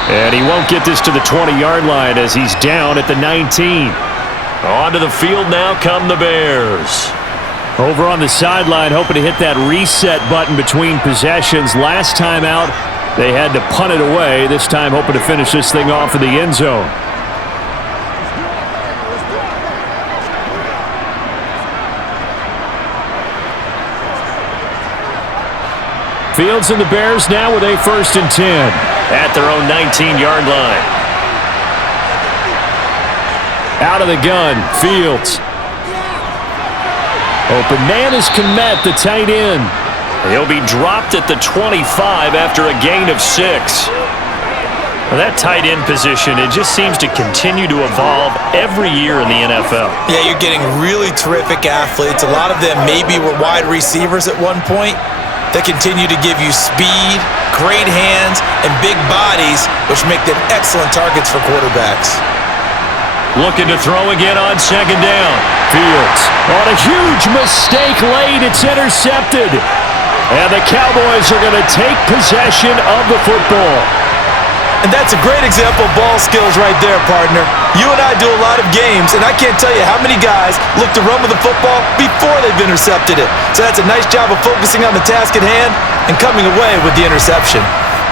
And he won't get this to the 20-yard line as he's down at the 19. Onto the field now come the Bears. Over on the sideline, hoping to hit that reset button between possessions. Last time out, they had to punt it away. This time, hoping to finish this thing off in the end zone. Fields and the Bears now with a 1st and 10. At their own 19-yard line. Out of the gun, Fields. Open man is Kmet, the tight end. He'll be dropped at the 25 after a gain of 6. Well, that tight end position, it just seems to continue to evolve every year in the NFL. Yeah, you're getting really terrific athletes. A lot of them maybe were wide receivers at one point. They continue to give you speed, great hands, and big bodies, which make them excellent targets for quarterbacks. Looking to throw again on 2nd down. Fields on a huge mistake late. It's intercepted. And the Cowboys are going to take possession of the football. And that's a great example of ball skills right there, partner. You and I do a lot of games, and I can't tell you how many guys look to run with the football before they've intercepted it. So that's a nice job of focusing on the task at hand and coming away with the interception.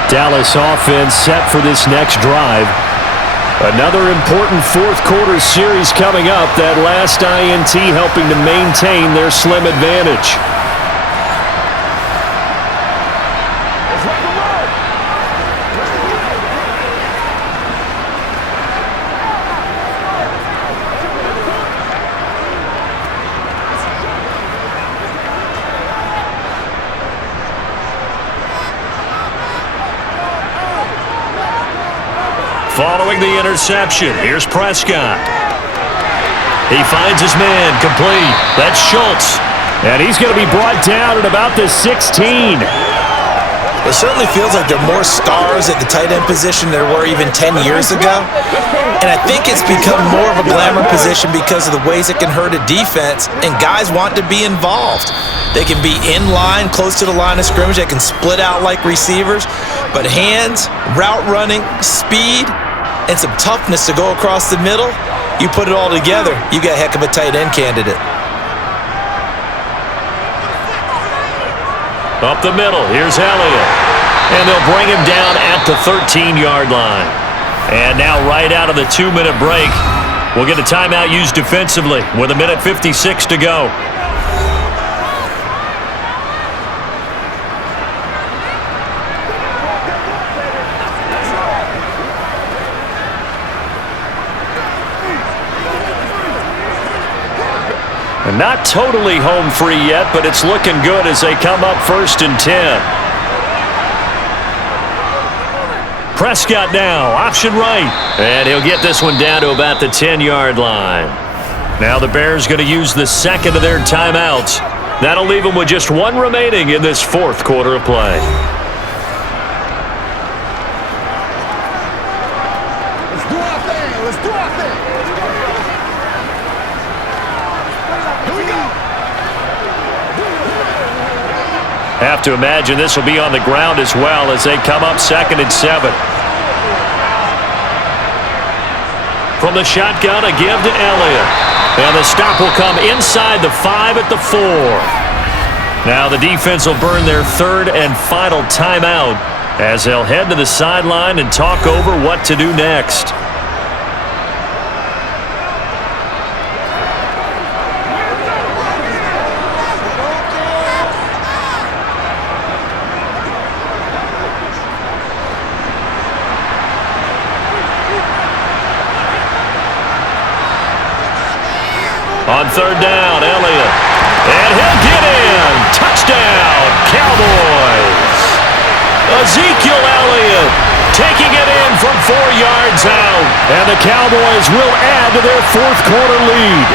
Dallas offense set for this next drive. Another important fourth-quarter series coming up. That last INT helping to maintain their slim advantage. Following the interception, here's Prescott. He finds his man, complete. That's Schultz. And he's going to be brought down at about the 16. It certainly feels like there are more stars at the tight end position than there were even 10 years ago. And I think it's become more of a glamour position because of the ways it can hurt a defense, and guys want to be involved. They can be in line, close to the line of scrimmage. They can split out like receivers. But hands, route running, speed, and some toughness to go across the middle, you put it all together, you got a heck of a tight end candidate. Up the middle, here's Elliott. And they'll bring him down at the 13-yard line. And now right out of the 2-minute break, we'll get a timeout used defensively with 1:56 to go. Not totally home free yet, but it's looking good as they come up 1st and 10. Prescott now, option right. And he'll get this one down to about the 10-yard line. Now the Bears going to use the second of their timeouts. That'll leave them with just one remaining in this fourth quarter of play. Let's do our thing. Let's do our thing. Here we go. Have to imagine this will be on the ground as well as they come up 2nd and 7. From the shotgun, a give to Elliott. And the stop will come inside the 5 at the 4. Now the defense will burn their 3rd and final timeout as they'll head to the sideline and talk over what to do next. On 3rd down, Elliott. And he'll get in. Touchdown, Cowboys. Ezekiel Elliott taking it in from 4 yards out. And the Cowboys will add to their fourth quarter lead.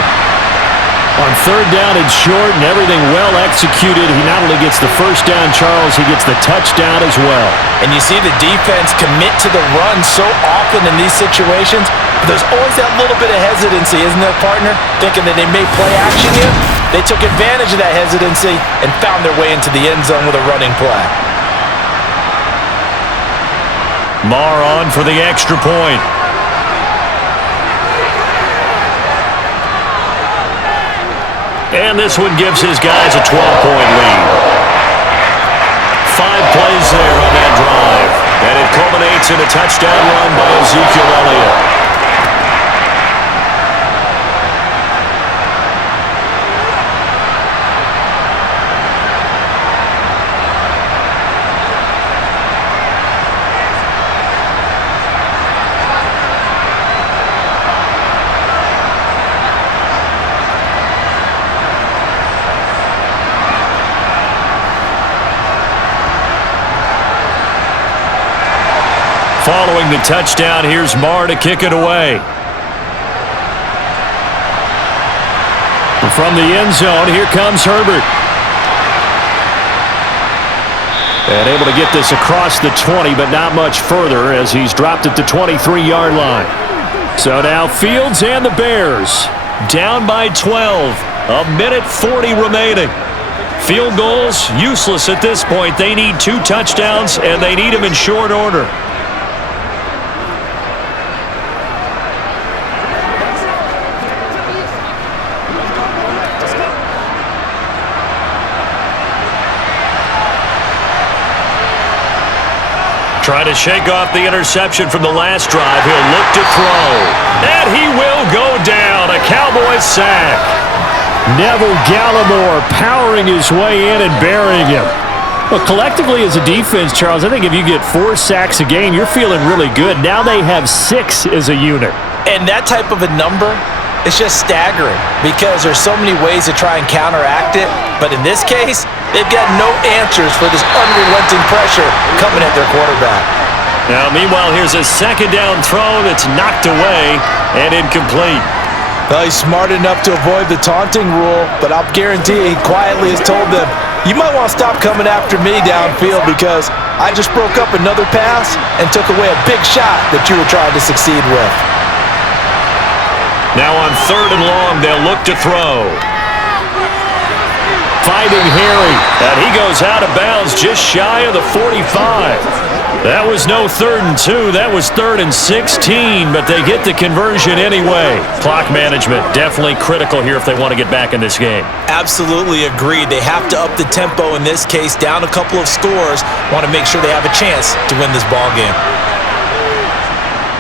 On 3rd down and short and everything well executed, he not only gets the first down, Charles, he gets the touchdown as well. And you see the defense commit to the run so often in these situations. There's always that little bit of hesitancy, isn't there, partner? Thinking that they may play action here. They took advantage of that hesitancy and found their way into the end zone with a running play. Marr on for the extra point. And this one gives his guys a 12-point lead. 5 plays there on that drive. And it culminates in a touchdown run by Ezekiel Elliott. Following the touchdown, here's Marr to kick it away. From the end zone, here comes Herbert. And able to get this across the 20, but not much further as he's dropped at the 23-yard line. So now Fields and the Bears down by 12. A minute 40 remaining. Field goals useless at this point. They need 2 touchdowns, and they need them in short order. Trying to shake off the interception from the last drive. He'll look to throw. And he will go down. A Cowboys sack. Neville Gallimore powering his way in and burying him. Well, collectively as a defense, Charles, I think if you get 4 sacks a game, you're feeling really good. Now they have 6 as a unit. And that type of a number, it's just staggering because there's so many ways to try and counteract it. But in this case, they've got no answers for this unrelenting pressure coming at their quarterback. Now, meanwhile, here's a second down throw that's knocked away and incomplete. Well, he's smart enough to avoid the taunting rule, but I'll guarantee he quietly has told them, you might want to stop coming after me downfield because I just broke up another pass and took away a big shot that you were trying to succeed with. Now on 3rd and long, they'll look to throw. Finding Harry, and he goes out of bounds just shy of the 45. That was no 3rd and 2, that was 3rd and 16, but they get the conversion anyway. Clock management definitely critical here if they want to get back in this game. Absolutely agreed. They have to up the tempo in this case, down a couple of scores, want to make sure they have a chance to win this ball game.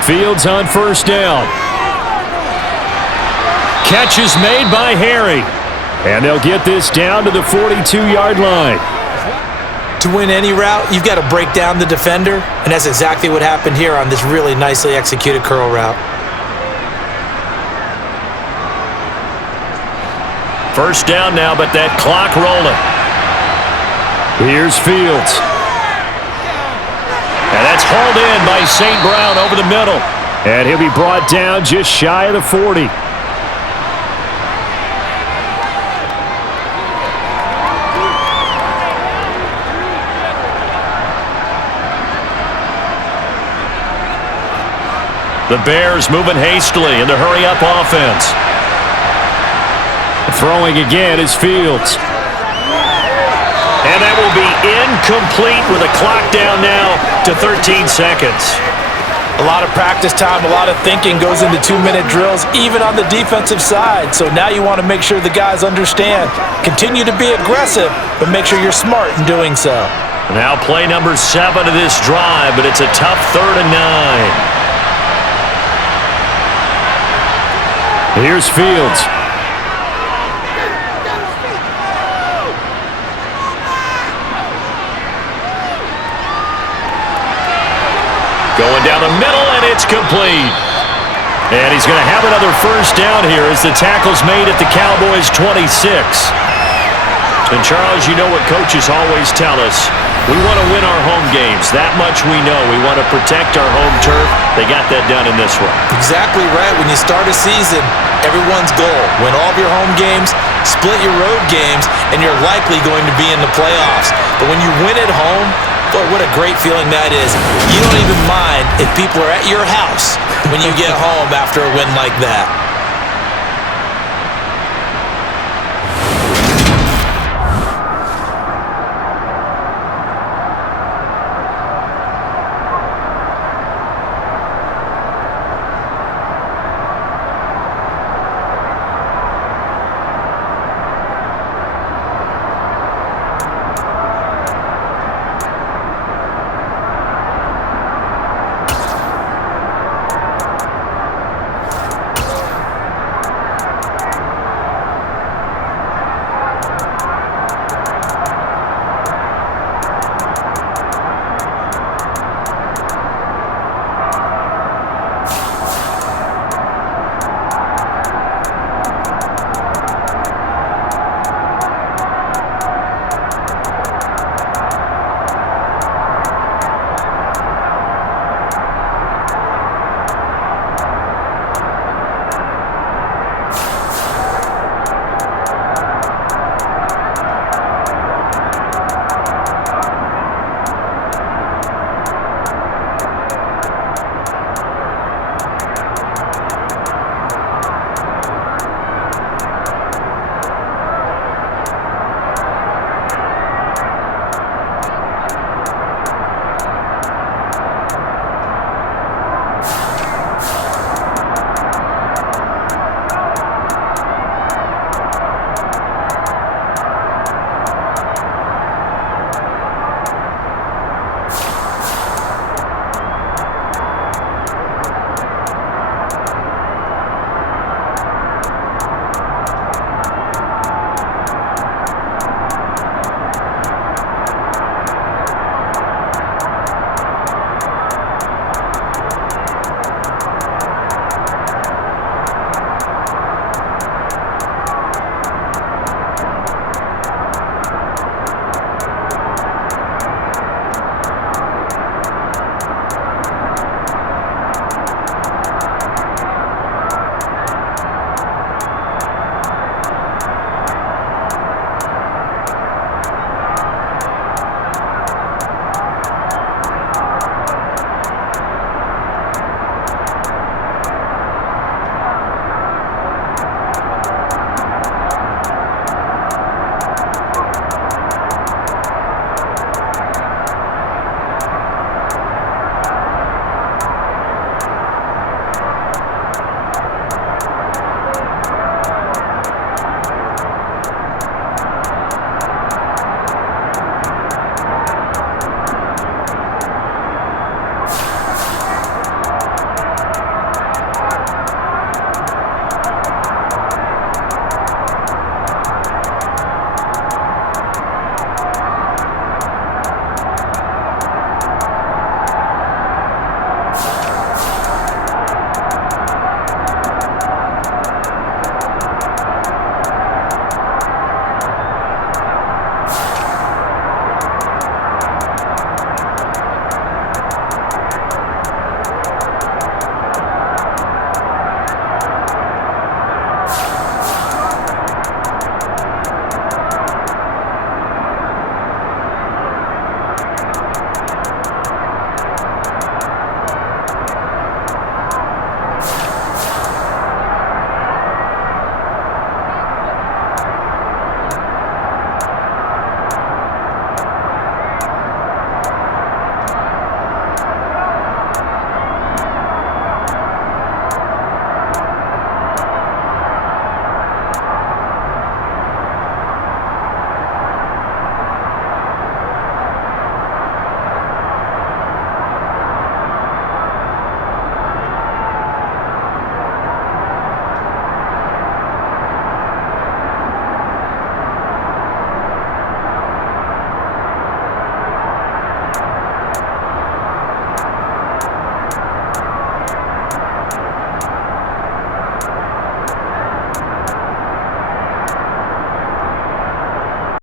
Fields on 1st down. Catch is made by Harry. And they'll get this down to the 42-yard line. To win any route, you've got to break down the defender, and that's exactly what happened here on this really nicely executed curl route. 1st down now, but that clock rolling. Here's Fields. And that's hauled in by St. Brown over the middle. And he'll be brought down just shy of the 40. The Bears moving hastily in the hurry-up offense. Throwing again is Fields. And that will be incomplete with a clock down now to 13 seconds. A lot of practice time, a lot of thinking goes into 2-minute drills, even on the defensive side. So now you want to make sure the guys understand. Continue to be aggressive, but make sure you're smart in doing so. Now play number 7 of this drive, but it's a tough 3rd and 9. Here's Fields. Going down the middle, and it's complete. And he's going to have another 1st down here as the tackle's made at the Cowboys' 26. And, Charles, you know what coaches always tell us. We want to win our home games. That much we know. We want to protect our home turf. They got that done in this one. Exactly right. When you start a season, everyone's goal, win all of your home games, split your road games, and you're likely going to be in the playoffs. But when you win at home, boy, what a great feeling that is. You don't even mind if people are at your house when you get home after a win like that.